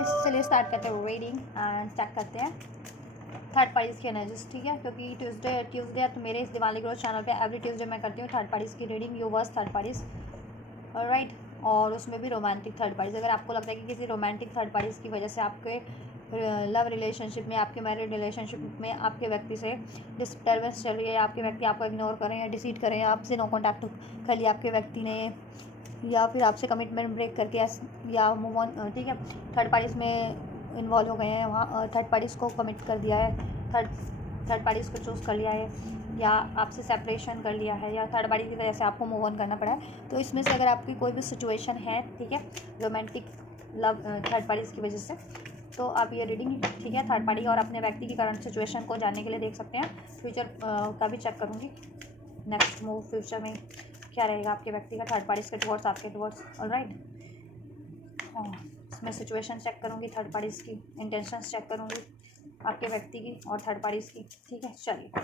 Guys चलिए start करते हैं रीडिंग एंड चेक करते हैं थर्ड पार्टीज की एनर्जीज, ठीक है। क्योंकि ट्यूसडे तो मेरे इस दिवाली ग्रोथ चैनल पे एवरी ट्यूसडे मैं करती हूँ थर्ड पार्टीज की reading, you verse third parties, right. और उसमें भी रोमांटिक थर्ड पार्टीज। अगर आपको लगता है कि किसी रोमांटिक थर्ड पार्टीज की वजह से आपके लव रिलेशनशिप में, आपके मैरिड रिलेशनशिप में आपके व्यक्ति से डिस्टर्बेंस चल रही है, या आपके व्यक्ति आपको इग्नोर करें या डिसीट करें, या आपसे नो कॉन्टैक्ट कर लिया आपके व्यक्ति ने, या फिर आपसे कमिटमेंट ब्रेक करके या मूव ऑन, ठीक है, थर्ड पार्टीज में इन्वॉल्व हो गए हैं, वहाँ थर्ड पार्टीज को कमिट कर दिया है, थर्ड पार्टीज को चूज़ कर लिया है, या आपसे सेपरेशन कर लिया है, या थर्ड पार्टी की वजह से आपको मूव ऑन करना पड़ा है। तो इसमें से अगर आपकी कोई भी सिचुएशन है, ठीक है, रोमांटिक लव थर्ड पार्टीज की वजह से, तो आप ये रीडिंग, ठीक है, थर्ड पार्टी और अपने व्यक्ति की करंट सिचुएशन को जानने के लिए देख सकते हैं। फ्यूचर का भी चेक करूँगी, नेक्स्ट मूव फ्यूचर में क्या रहेगा आपके व्यक्ति का थर्ड पार्टीज के टुवर्ड्स, आपके टुवर्ड्स, ऑलराइट। इसमें सिचुएशन चेक करूँगी, थर्ड पार्टीज की इंटेंशंस चेक करूँगी, आपके व्यक्ति की और थर्ड पार्टीज की, ठीक है। चलिए,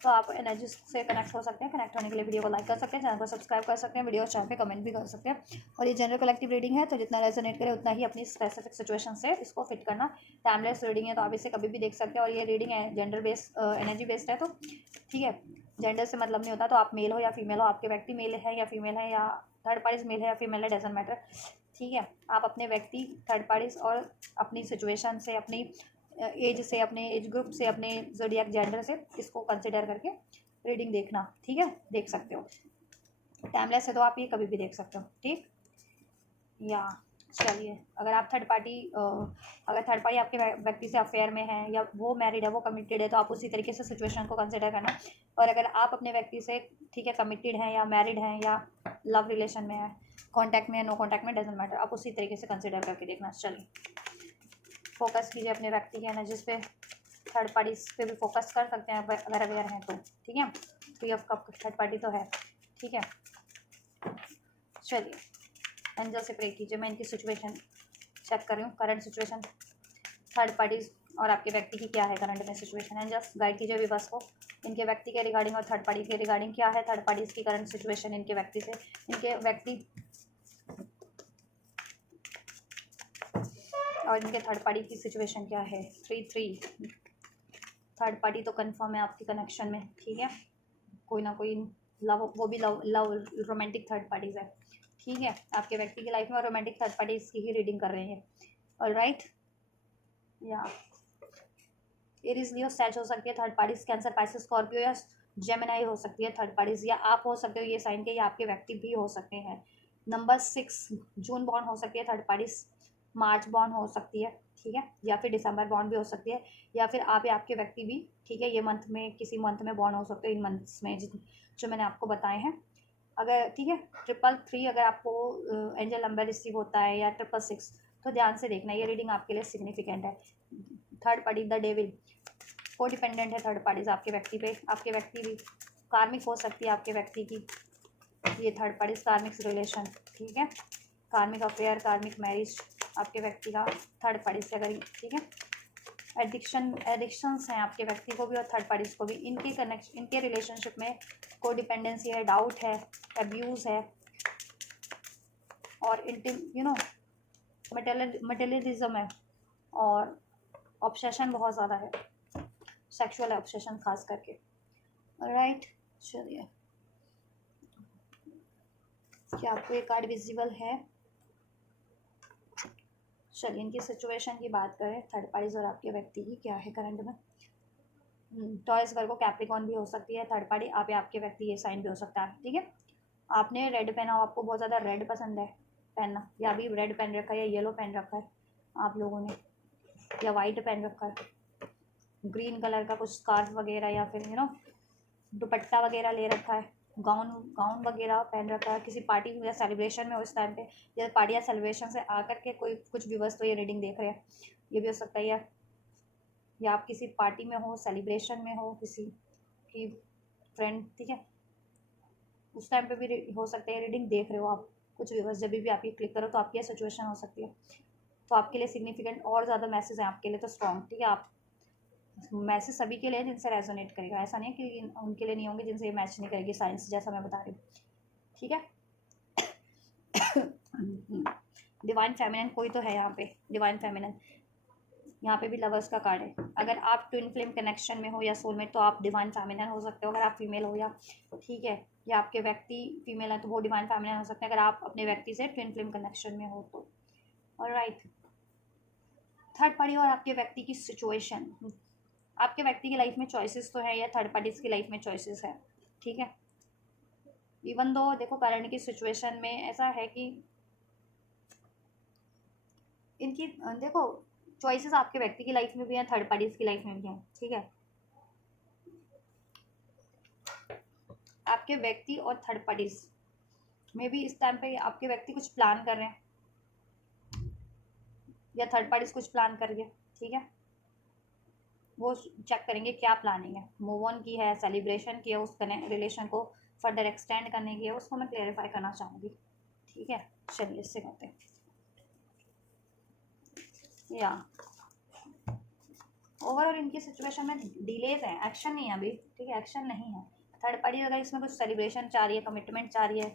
तो आप एनर्जी से कनेक्ट हो सकते हैं। कनेक्ट होने के लिए वीडियो को लाइक कर सकते हैं, चैनल को सब्सक्राइब कर सकते हैं, वीडियो चैनल पे कमेंट भी कर सकते हैं। और ये जनरल कलेक्टिव रीडिंग है, तो जितना रेजोनेट करे उतना ही अपनी स्पेसिफिक सिचुएशन से इसको फिट करना। टाइमलेस रीडिंग है, तो आप इसे कभी भी देख सकते हैं। और ये रीडिंग है जेंडर बेस्ड, एनर्जी बेस्ड है, तो ठीक है, जेंडर से मतलब नहीं होता। तो आप मेल हो या फीमेल हो, आपके व्यक्ति मेल है या फीमेल है, या थर्ड पार्टीज मेल है या फीमेल है, डजंट मैटर, ठीक है। आप अपने व्यक्ति, थर्ड पार्टीज और अपनी सिचुएशन से, अपनी एज से, अपने एज ग्रुप से, अपने ज़ोडिएक जेंडर से इसको कंसिडर करके रीडिंग देखना, ठीक है, देख सकते हो। टाइमलेस है तो आप ये कभी भी देख सकते हो, ठीक। या चलिए, अगर आप थर्ड पार्टी अगर थर्ड पार्टी आपके व्यक्ति से अफेयर में है, या वो मैरिड है, वो कमिटेड है, तो आप उसी तरीके से सिचुएशन को कंसिडर करना। और अगर आप अपने व्यक्ति से, ठीक है, कमिटेड हैं या मैरिड हैं या लव रिलेशन में है, कॉन्टैक्ट में है, नो कॉन्टैक्ट में, डजेंट मैटर, आप उसी तरीके से कंसिडर करके देखना। चलिए, फोकस कीजिए अपने व्यक्ति के एनर्जीज पे, थर्ड पार्टीज पे भी फोकस कर सकते हैं अगर अवेयर हैं तो, ठीक है। Three of cup third party तो है, ठीक है। चलिए, एंजल से प्रे कीजिए, मैं इनकी सिचुएशन चेक कर रही हूँ, करंट सिचुएशन थर्ड पार्टीज और आपके व्यक्ति की क्या है करंट में सिचुएशन। एंजल्स गाइड कीजिए विवर्स को, इनके व्यक्ति के रिगार्डिंग और थर्ड पार्टी के रिगार्डिंग क्या है थर्ड पार्टीज की करंट सिचुएशन इनके व्यक्ति से, इनके व्यक्ति और इनके थर्ड पार्टी की सिचुएशन क्या है। 3 थर्ड पार्टी तो कंफर्म है आपके कनेक्शन में, ठीक है, कोई ना कोई लव, वो भी love love romantic third parties है, ठीक है, आपके व्यक्ति की लाइफ में रोमांटिक थर्ड पार्टीज की ही रीडिंग कर रहे हैं, ऑलराइट। या एरीज लियो सैज हो सकती है third parties, cancer Pisces Scorpio या जेमिनाई हो सकती है थर्ड पार्टीज, या आप हो सकते हो ये साइन के, या आपके व्यक्ति भी हो सकते हैं। नंबर 6 जून बॉर्न हो सकती है थर्ड पार्टीज, मार्च बॉर्न हो सकती है, ठीक है, या फिर दिसंबर बॉर्न भी हो सकती है, या फिर आप या आपके व्यक्ति भी, ठीक है, ये मंथ में किसी मंथ में बॉर्न हो सकते हैं, इन मंथ्स में जो मैंने आपको बताए हैं। अगर, ठीक है, 333 अगर आपको एंजल नंबर रिसीव होता है, या 666, तो ध्यान से देखना, ये रीडिंग आपके लिए सिग्निफिकेंट है। थर्ड पार्टी द डेविल, को डिपेंडेंट है थर्ड पार्टीज आपके व्यक्ति पे, आपके व्यक्ति भी कार्मिक हो सकती है आपके व्यक्ति की, ये थर्ड पार्टीज कार्मिक रिलेशन, ठीक है, कार्मिक अफेयर, कार्मिक मैरिज आपके व्यक्ति का थर्ड पार्टी से अगर, ठीक है, एडिक्शंस हैं आपके व्यक्ति को भी और थर्ड पार्टीज को भी, इनके कनेक्शन, इनके रिलेशनशिप में को डिपेंडेंसी है, डाउट है, अब्यूज़ है, और मटेरियलिज्म है, और ऑब्सेशन बहुत ज़्यादा है, सेक्सुअल ऑब्सेशन खास करके, राइट। चलिए, क्या आपको ये कार्ड विजिबल है। चलिए, इनकी सिचुएशन की बात करें, थर्ड पार्टीज और आपके व्यक्ति की क्या है करंट में। टॉयस वर्गो कैप्रिकॉन भी हो सकती है थर्ड पार्टी, आप या आपके व्यक्ति ये साइन भी हो सकता है, ठीक है। आपने रेड पहना हो, आपको बहुत ज़्यादा रेड पसंद है पहनना, या अभी रेड पहन रखा है, या येलो पहन रखा है आप लोगों ने, या वाइट पहन रखा है, ग्रीन कलर का कुछ स्कार्फ वगैरह, या फिर दुपट्टा वगैरह ले रखा है, गाउन गाउन वगैरह पहन रखा है, किसी पार्टी या सेलिब्रेशन में हो इस टाइम पे, या पार्टी या सेलिब्रेशन से आकर के कोई कुछ व्यूअर्स तो ये रीडिंग देख रहे हैं, ये भी हो सकता है। या आप किसी पार्टी में हो, सेलिब्रेशन में हो, किसी की फ्रेंड, ठीक है, उस टाइम पे भी हो सकता है रीडिंग देख रहे हो आप, कुछ व्यूअर्स जब भी आप ये क्लिक करो तो आपकी ये सिचुएशन हो सकती है। तो आपके लिए सिग्निफिकेंट और ज़्यादा मैसेज हैं आपके लिए तो स्ट्रॉन्ग, ठीक है। आप मैसेज सभी के लिए जिनसे रेजोनेट करेगा, ऐसा नहीं है कि उनके लिए नहीं होंगे जिनसे ये मैच नहीं करेगी साइंस, जैसा मैं बता रही हूँ, ठीक है। डिवाइन फेमिनिन कोई तो है यहाँ पे, डिवाइन फेमिनिन। यहाँ पे भी लवर्स का कार्ड है। अगर आप ट्विन फ्लेम कनेक्शन में हो या सोलमेट तो आप डिवाइन फेमिनिन हो सकते हो, अगर आप फीमेल हो या, ठीक है, या आपके व्यक्ति फीमेल है तो वो डिवाइन फेमिनिन हो सकते हैं, अगर आप अपने व्यक्ति से ट्विन फ्लेम कनेक्शन में हो तो। ऑलराइट, थर्ड पार्टी और आपके व्यक्ति की सिचुएशन। आपके व्यक्ति की लाइफ में चॉइसेस तो है या थर्ड पार्टीज की लाइफ में चॉइसेस है, ठीक है। इवन दो देखो करंट की सिचुएशन में ऐसा है कि इनकी देखो चॉइसेस आपके व्यक्ति की लाइफ में भी है, थर्ड पार्टीज की लाइफ में भी है, ठीक है। आपके व्यक्ति और थर्ड पार्टीज में भी इस टाइम पे आपके व्यक्ति कुछ प्लान कर रहे हैं या थर्ड पार्टीज कुछ प्लान कर रही है, ठीक है। वो चेक करेंगे क्या प्लानिंग है, मूव ऑन की है, सेलिब्रेशन की है, उस रिलेशन को फर्दर एक्सटेंड करने की है, उसको मैं क्लेरिफाई करना चाहूँगी, ठीक है। चलिए इससे करते हैं। या ओवरऑल इनकी सिचुएशन में डिलेज है, एक्शन नहीं है अभी, ठीक है, एक्शन नहीं है। थर्ड पार्टी अगर इसमें कुछ सेलिब्रेशन चाह रही है, कमिटमेंट चाह रही है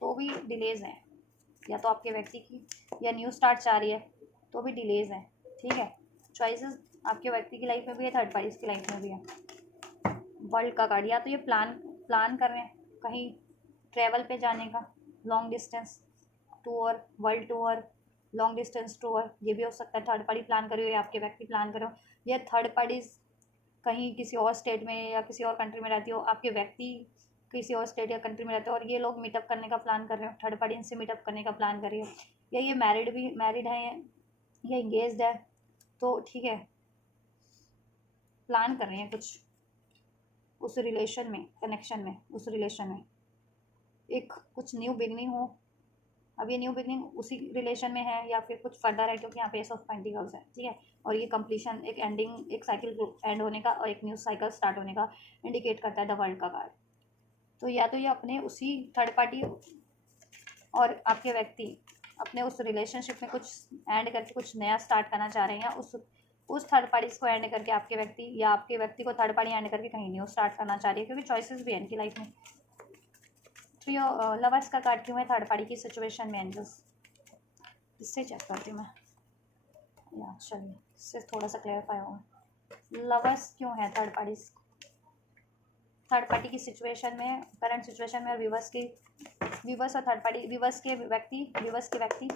तो भी डिलेज है, या तो आपके व्यक्ति की, या न्यू स्टार्ट चाह रही है तो भी डिलेज है, ठीक है। चॉइसेस आपके व्यक्ति की लाइफ में भी है, थर्ड पार्टीज की लाइफ में भी है। वर्ल्ड का कार्ड, या तो ये प्लान कर रहे हैं कहीं ट्रैवल पे जाने का, long distance tour, world tour, long distance tour, ये भी हो सकता है। थर्ड पार्टी प्लान करी हो या आपके व्यक्ति प्लान करो, या थर्ड पार्टीज कहीं किसी और स्टेट में या किसी और कंट्री में रहती हो, आपके व्यक्ति किसी और स्टेट या कंट्री में रहते हो और ये लोग मीटअप करने का प्लान कर रहे हो, थर्ड पार्टी इनसे मीटअप करने का प्लान कर रही हो, या ये मैरिड है या इंगेज्ड है तो ठीक है, प्लान कर रहे हैं कुछ उस रिलेशन में, कनेक्शन में, उस रिलेशन में एक कुछ न्यू बिगनिंग हो। अब ये न्यू बिगनिंग उसी रिलेशन में है या फिर कुछ फर्दर है, क्योंकि यहाँ पे एस ऑफ पेंटिकल्स है, ठीक है। और ये कंप्लीशन, एक एंडिंग, एक साइकिल एंड होने का और एक न्यू साइकिल स्टार्ट होने का इंडिकेट करता है द वर्ल्ड का कार्ड। तो या तो ये अपने उसी थर्ड पार्टी और आपके व्यक्ति अपने उस रिलेशनशिप में कुछ एंड करके कुछ नया स्टार्ट करना चाह रहे हैं, या उस थर्ड पार्टी को एंड करके आपके व्यक्ति, या आपके व्यक्ति को थर्ड पार्टी एंड करके कहीं न्यू स्टार्ट करना चाह रही है, क्योंकि चॉइसेस भी है इनकी लाइफ में। थ्री लवर्स का कार्ड क्यों है थर्ड पार्टी की सिचुएशन में एंजल्स, इससे चेक करती हूँ मैं, या चलिए इससे थोड़ा सा क्लेरिफाई होगा। लवर्स क्यों है थर्ड पार्टी की सिचुएशन में, करंट सिचुएशन में, और विवर्स और थर्ड पार्टी, विवर्स के व्यक्ति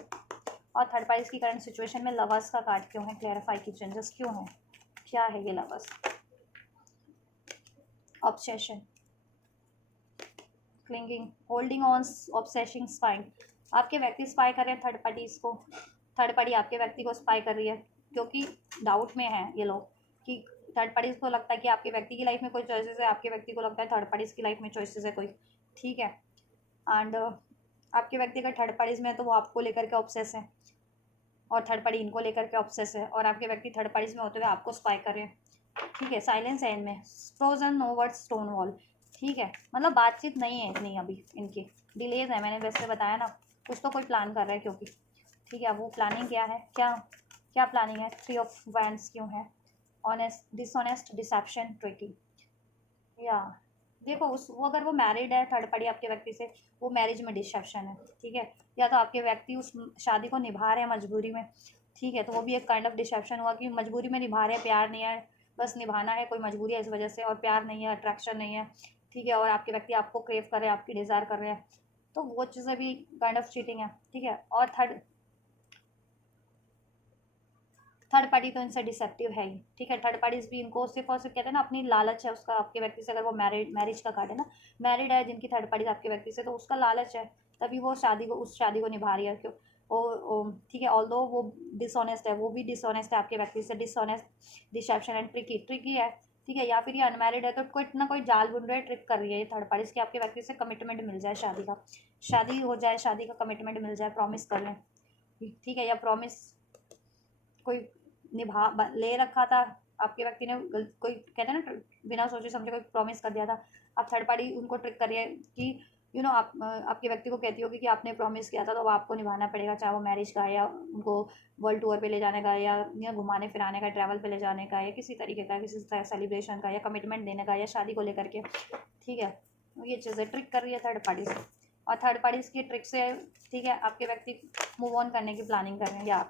और थर्ड पार्टी की करंट सिचुएशन में लवर्स का कार्ड क्यों है, क्लेरिफाई की चेंजेस क्यों है, क्या है ये lovers. Obsession, clinging, holding on, obsessing, spying. आपके व्यक्ति स्पाई कर रहे हैं थर्ड पार्टीज को, थर्ड पार्टी आपके व्यक्ति को स्पाई कर रही है, क्योंकि डाउट में है ये लोग कि थर्ड पार्टीज को लगता है कि आपके व्यक्ति की लाइफ में कोई चॉइसेस है, आपके व्यक्ति को लगता है थर्ड पार्टीज की लाइफ में चॉइसेस है कोई, ठीक है। एंड आपके व्यक्ति का थर्ड पार्टीज में है तो वो आपको लेकर के ऑब्सेस है, और थर्ड पार्टी इनको लेकर के ऑब्सेस है, और आपके व्यक्ति थर्ड पार्टीज में होते हुए आपको स्पाई कर रहे हैं, ठीक है। साइलेंस है इनमें, frozen, no word, stone wall, ठीक है। मतलब बातचीत नहीं है इतनी अभी इनकी, डिलेज है, मैंने वैसे बताया ना, कुछ तो कोई प्लान कर रहा है क्योंकि, ठीक है। वो प्लानिंग क्या है, क्या प्लानिंग है। थ्री ऑफ वैंड्स क्यों है, ऑनेस्ट, डिसऑनेस्ट, डिसेप्शन, ट्रिकी। या देखो वो अगर वो मैरिड है थर्ड पार्टी आपके व्यक्ति से, वो मैरिज में डिसेप्शन है, ठीक है। या तो आपके व्यक्ति उस शादी को निभा रहे हैं मजबूरी में, ठीक है, तो वो भी एक काइंड ऑफ डिसेप्शन हुआ कि मजबूरी में निभा रहे हैं, प्यार नहीं है, बस निभाना है, कोई मजबूरी है इस वजह से, और प्यार नहीं है, अट्रैक्शन नहीं है, ठीक है। और आपके व्यक्ति आपको क्रेव कर रहे हैं, आपकी डिज़ायर कर रहे हैं, तो वो चीज़ें भी काइंड ऑफ चीटिंग है, ठीक है। और थर्ड पार्टी तो इनसे डिसेप्टिव है ही, ठीक है। थर्ड पार्टीज भी इनको सिर्फ और सिर्फ कहते हैं ना, अपनी लालच है उसका आपके व्यक्ति से, अगर वो मैरिज का कार्ड है ना, मैरिड है जिनकी थर्ड पार्टीज आपके व्यक्ति से, तो उसका लालच है, तभी वो उस शादी को निभा रही है, क्यों, ठीक है। ऑल्दो वो डिसऑनेस्ट है, वो भी डिसऑनेस्ट है आपके व्यक्ति से, डिसऑनेस्ट, डिसेप्शन एंड ट्रिकी है, ठीक है। या फिर ये अनमैरिड है तो कोई ना कोई जाल बुन रहे, ट्रिक कर रही है ये थर्ड पार्टीज की, आपके व्यक्ति से कमिटमेंट मिल जाए, शादी हो जाए, शादी का कमिटमेंट मिल जाए, प्रॉमिस कर लें, ठीक है। या प्रॉमिस कोई ले रखा था आपके व्यक्ति ने, कोई कहते हैं ना बिना सोचे समझे कोई प्रॉमिस कर दिया था, अब थर्ड पार्टी उनको ट्रिक कर रही है कि आप आपके व्यक्ति को कहती होगी कि आपने प्रॉमिस किया था तो वो आपको निभाना पड़ेगा, चाहे वो मैरिज का है, या उनको वर्ल्ड टूर पे ले जाने का, या घुमाने फिराने का, ट्रैवल पे ले जाने का, या किसी तरीके का, किसी सेलिब्रेशन का, या कमिटमेंट देने का, या शादी को लेकर के, ठीक है। ये चीज़ें ट्रिक कर रही है थर्ड पार्टी से, और थर्ड पार्टीज की ट्रिक से, ठीक है, आपके व्यक्ति मूव ऑन करने की प्लानिंग कर रहे हैं, या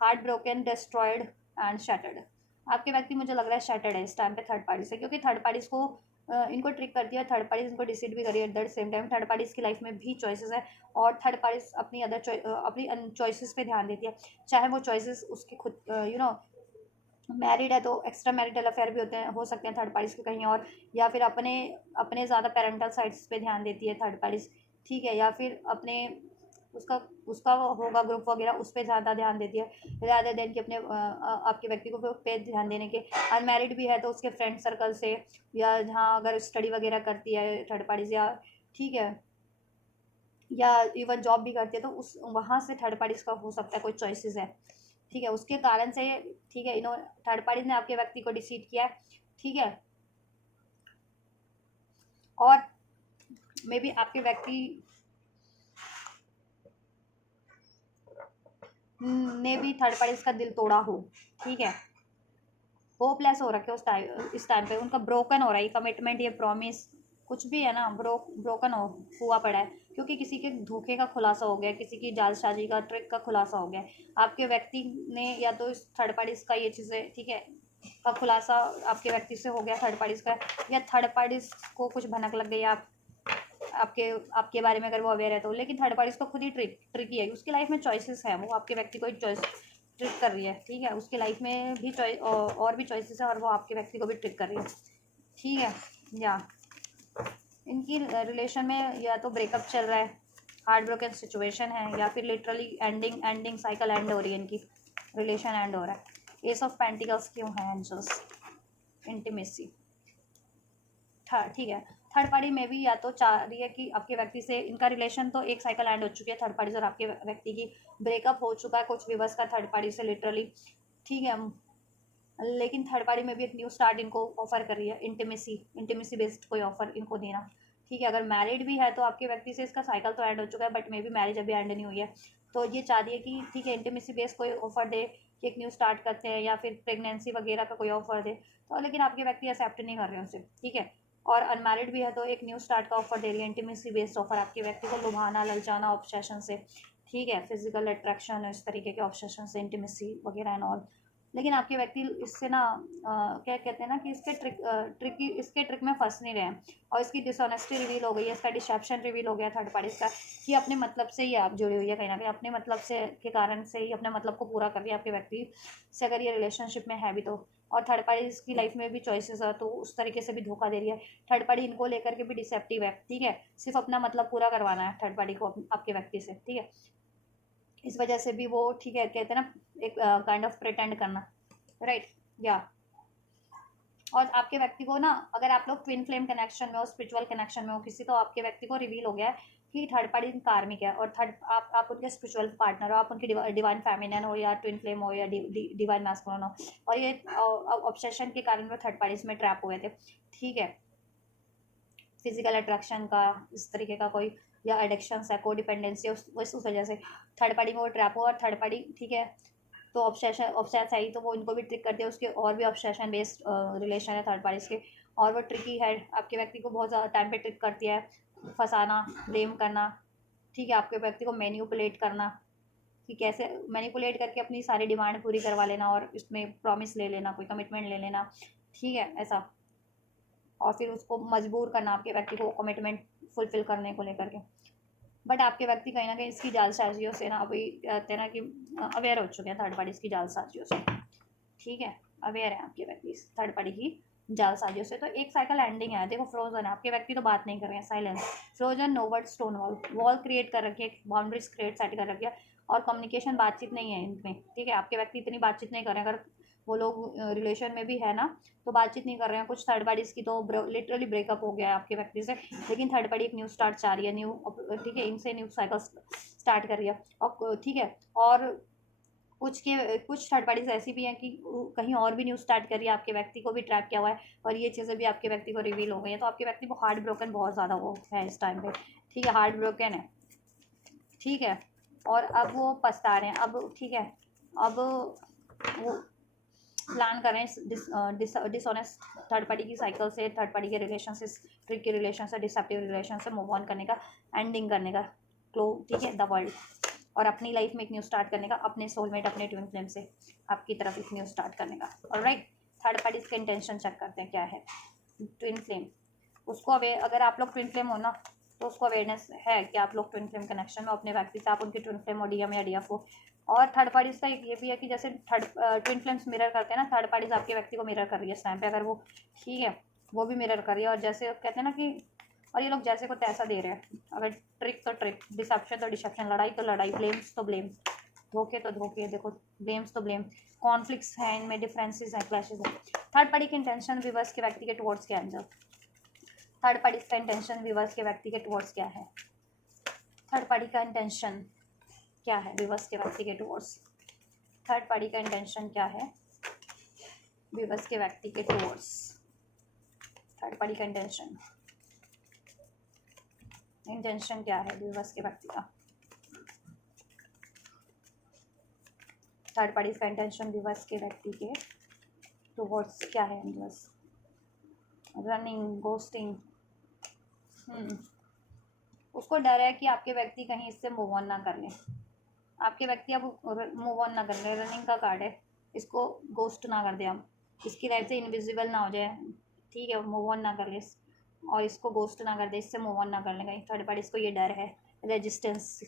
heart broken, destroyed and shattered. आपके व्यक्ति मुझे लग रहा है शैटर्ड है इस टाइम पे थर्ड पार्टी से, क्योंकि थर्ड पार्टीज को इनको ट्रिक करती है, थर्ड पार्टीज इनको डिसीड भी करी है। At the same time third parties की लाइफ में भी चॉइसेस है, और थर्ड पार्टीज अपनी अपनी चॉइसेस पे ध्यान देती है, चाहे वो चॉइसेस उसकी खुद मैरिड है तो एक्स्ट्रा मैरिटल अफेयर भी होते हैं, हो सकते हैं थर्ड पार्टीज के कहीं और, या फिर अपने अपने ज़्यादा पेरेंटल साइड्स पे ध्यान देती है थर्ड पार्टीज, ठीक है, या फिर अपने उसका उसका वो होगा ग्रुप वगैरह, उस पर ज़्यादा ध्यान देती है ज़्यादा देन कि अपने आपके व्यक्ति को पे ध्यान देने के। अनमैरिड भी है तो उसके फ्रेंड सर्कल से, या जहाँ अगर स्टडी वगैरह करती है थर्ड पार्टीज, या ठीक है, या इवन जॉब भी करती है तो उस वहाँ से थर्ड पार्टीज का हो सकता है कोई चॉइसेस है, ठीक है, उसके कारण से, ठीक है, इन्होंने थर्ड पार्टीज ने आपके व्यक्ति को डिसीड किया है, ठीक है। और मे बी आपके व्यक्ति ने भी थर्ड पार्टीज का दिल तोड़ा हो, ठीक है, होपलेस हो रखे उस टाइम, इस टाइम पे उनका ब्रोकन हो रहा है, कमिटमेंट, ये प्रॉमिस, कुछ भी है ना, ब्रोकन हुआ पड़ा है, क्योंकि किसी के धोखे का खुलासा हो गया, किसी की जालसाजी का, ट्रिक का खुलासा हो गया। आपके व्यक्ति ने या तो इस थर्ड पार्टीज का ये चीज़ें, ठीक है, का खुलासा आपके व्यक्ति से हो गया थर्ड पार्टीज का, या थर्ड पार्टीज को कुछ भनक लग गई आप आपके आपके बारे में अगर वो अवेयर है तो, लेकिन थर्ड पार्टीज को खुद ही ट्रिकी है, उसकी लाइफ में चॉइसेस है, वो आपके व्यक्ति को ही चॉइस ट्रिक कर रही है, ठीक है, उसकी लाइफ में भी और भी चॉइसेस है, और वो आपके व्यक्ति को भी ट्रिक कर रही है, ठीक है। या इनकी रिलेशन में या तो ब्रेकअप चल रहा है, हार्ट ब्रोकन सिचुएशन है, या फिर लिटरली एंडिंग साइकिल एंड हो रही है, इनकी रिलेशन एंड हो रहा है। एस ऑफ पेंटिकल्स क्यों है एंजल्स? इंटीमेसी, ठीक है, थर्ड पार्टी में भी या तो चाह रही है कि आपके व्यक्ति से इनका रिलेशन तो एक साइकिल एंड हो चुकी है थर्ड पार्टी से, और आपके व्यक्ति की ब्रेकअप हो चुका है कुछ विवर्स का थर्ड पार्टी से लिटरली, ठीक है, लेकिन थर्ड पार्टी में भी एक न्यू स्टार्ट इनको ऑफर कर रही है, इंटीमेसी बेस्ड कोई ऑफर इनको देना, ठीक है। अगर मैरिड भी है तो आपके व्यक्ति से इसका साइकिल तो एंड हो चुका है, बट मे बी मैरिज अभी एंड नहीं हुई है, तो ये चाह रही है कि ठीक है इंटीमेसी बेस्ड कोई ऑफर दे कि एक न्यू स्टार्ट करते हैं, या फिर प्रेगनेंसी वगैरह का कोई ऑफर दे, तो लेकिन आपके व्यक्ति एक्सेप्ट नहीं कर रहे हैं उसे, ठीक है। और अनमैरिड भी है तो एक न्यू स्टार्ट का ऑफर दे रही है, इंटीमेसी बेस्ड ऑफर, आपके व्यक्ति को लुभाना, ललचाना, ऑब्सेशन से, ठीक है, फिजिकल अट्रैक्शन, इस तरीके के ऑब्सेशन से, इंटीमेसी वगैरह एंड ऑल। लेकिन आपके व्यक्ति इससे ना क्या कहते हैं ना कि इसके ट्रिक में फंस नहीं रहे हैं, और इसकी डिसऑनेस्टी रिवील हो गई है, इसका डिसेप्शन रिवील हो गया थर्ड पार्टी का, कि अपने मतलब से ही आप जुड़ी हुई है, कहीं ना कहीं अपने मतलब से के कारण से ही अपने मतलब को पूरा कर रही है आपके व्यक्ति से, अगर ये रिलेशनशिप में है भी तो। और थर्ड पार्टी की लाइफ में भी चॉइसेस है, तो उस तरीके से भी धोखा दे रही है थर्ड पार्टी, इनको लेकर के भी डिसेप्टिव है, ठीक है, सिर्फ अपना मतलब पूरा करवाना है थर्ड पार्टी को आपके व्यक्ति से, ठीक है, इस वजह से भी वो, ठीक है, कहते हैं ना एक काइंड ऑफ प्रिटेंड करना, राइट। या और आपके व्यक्ति को ना, अगर आप लोग ट्विन फ्लेम कनेक्शन में हो, स्पिरिचुअल कनेक्शन में हो किसी, तो आपके व्यक्ति को रिवील हो गया है कि थर्ड पार्टी कार्मिक है, और थर्ड आप उनके स्पिरिचुअल पार्टनर हो, आप उनकी डिवाइन फेमिनिन हो, या ट्विन फ्लेम हो, या डिवाइन मैस्कुलिन हो, और ये ऑब्सेशन के कारण वो थर्ड पार्टीज में ट्रैप हुए थे, ठीक है, फिजिकल अट्रैक्शन का इस तरीके का कोई, या एडिक्शन है, को डिपेंडेंसी, उस वजह से थर्ड पार्टी में वो ट्रैप हो, और थर्ड पार्टी, ठीक है, तो ऑब्सेस आई तो वो इनको भी ट्रिक करते हैं, उसके और भी ऑब्सेशन बेस्ड रिलेशन है थर्ड पार्टीज के, और वो ट्रिकी है, आपके व्यक्ति को बहुत ज़्यादा टाइम पे ट्रिक करती है, फंसाना, ब्लेम करना, ठीक है, आपके व्यक्ति को मैनिपुलेट करना, कि कैसे मैनिपुलेट करके अपनी सारी डिमांड पूरी करवा लेना, और इसमें प्रॉमिस ले लेना, कोई कमिटमेंट ले लेना, ठीक है, ऐसा, और फिर उसको मजबूर करना आपके व्यक्ति को कमिटमेंट फुलफिल करने को लेकर के। बट आपके व्यक्ति कहीं ना कहीं इसकी जालसाजियों से ना अभी कहते हैं ना कि अवेयर हो चुके हैं थर्ड पार्टी की जालसाजियों से, ठीक है, अवेयर है आपके व्यक्ति थर्ड पार्टी की जालसाजियों से। तो एक साइकिल एंडिंग है, देखो फ्रोजन है, आपके व्यक्ति तो बात नहीं कर रहे हैं, silence, frozen, no word, stone wall create कर रखी है, बाउंड्रीज क्रिएट सेट कर रखी है, और कम्युनिकेशन, बातचीत नहीं है इनमें, ठीक है, आपके व्यक्ति इतनी बातचीत नहीं कर रहे हैं, अगर वो लोग रिलेशन में भी है ना तो बातचीत नहीं कर रहे हैं, कुछ थर्ड पार्टीज की तो लिटरली ब्रेकअप हो गया है आपके व्यक्ति से, लेकिन थर्ड पार्टी एक न्यू स्टार्ट चाह रही है, न्यू, ठीक है, इनसे न्यू साइकिल स्टार्ट कर रही है, और ठीक है, और कुछ थर्ड पार्टीज ऐसी भी हैं कि कहीं और भी न्यू स्टार्ट कर रही है, आपके व्यक्ति को भी ट्रैप किया हुआ है, और ये चीज़ें भी आपके व्यक्ति को रिवील हो गई है, तो आपके व्यक्ति को हार्ट ब्रोकन बहुत ज़्यादा वो है इस टाइम पे, ठीक है, हार्ट ब्रोकन है, ठीक है, और अब वो पछता रहे हैं, अब ठीक है, अब वो प्लान कर रहे हैं डिसऑनेस्ट थर्ड पार्टी की साइकिल से, थर्ड पार्टी के रिलेशन से, ट्रिकी रिलेशन से, डिसेप्टिव रिलेशन से मूव ऑन करने का, एंडिंग करने का, ठीक है, द वर्ल्ड, और अपनी लाइफ में एक न्यू स्टार्ट करने का, अपने सोलमेट, अपने ट्विन फ्लेम से आपकी तरफ एक न्यू स्टार्ट करने का। ऑलराइट, थर्ड पार्टी का इंटेंशन चेक करते हैं क्या है। ट्विन फ्लेम, उसको अगर आप लोग ट्विन फ्लेम हो ना, तो उसको अवेयरनेस है कि आप लोग ट्विन फ्लेम कनेक्शन में अपने व्यक्ति से, आप उनके ट्विन फ्लेम और डीएम या डीएफ हो। और थर्ड पार्टीज का एक ये भी है कि जैसे ट्विन फ्लेम्स मिरर करते हैं ना, थर्ड पार्टीज आपके व्यक्ति को मिरर कर रही है इस टाइम पे, अगर वो ठीक है, वो भी मिरर कर रही है। और जैसे कहते हैं ना कि, और ये लोग जैसे को तैसा दे रहे हैं, अगर ट्रिक तो ट्रिक, डिसेप्शन तो डिसेप्शन, लड़ाई तो लड़ाई, ब्लेम्स तो ब्लेम, धोखे तो धोखे, देखो ब्लेम्स तो ब्लेम, कॉन्फ्लिक्ट्स हैं इनमें, डिफरेंसेस हैं, क्लैशेस हैं। थर्ड पार्टी के इंटेंशन विवर्स के व्यक्ति के टुवर्ड्स क्या है, थर्ड पार्टी का इंटेंशन विवर्स के व्यक्ति के टुवर्ड्स क्या है, थर्ड पार्टी का इंटेंशन क्या है विवर्स के व्यक्ति के टुवर्ड्स, थर्ड पार्टी का इंटेंशन क्या है विवर्स के व्यक्ति के टुवर्ड्स, थर्ड पार्टी का इंटेंशन क्या है विवर्स के व्यक्ति का, थर्ड पार्टी का इंटेंशन विवर्स के व्यक्ति के टुवर्ड्स क्या है, विवर्स रनिंग, गोस्टिंग, उसको डर है कि आपके व्यक्ति कहीं इससे मूव ऑन ना कर ले, आपके व्यक्ति अब मूव ऑन ना कर ले, रनिंग का कार्ड है, इसको गोस्ट ना कर दे, हम इसकी लाइफ से इनविजिबल ना हो जाए, ठीक है, मूव ऑन ना कर ले और इसको गोस्ट ना कर दे, इससे मूव ऑन ना कर ले कहीं। थर्ड पार्टी इसको ये डर है, रेजिस्टेंस,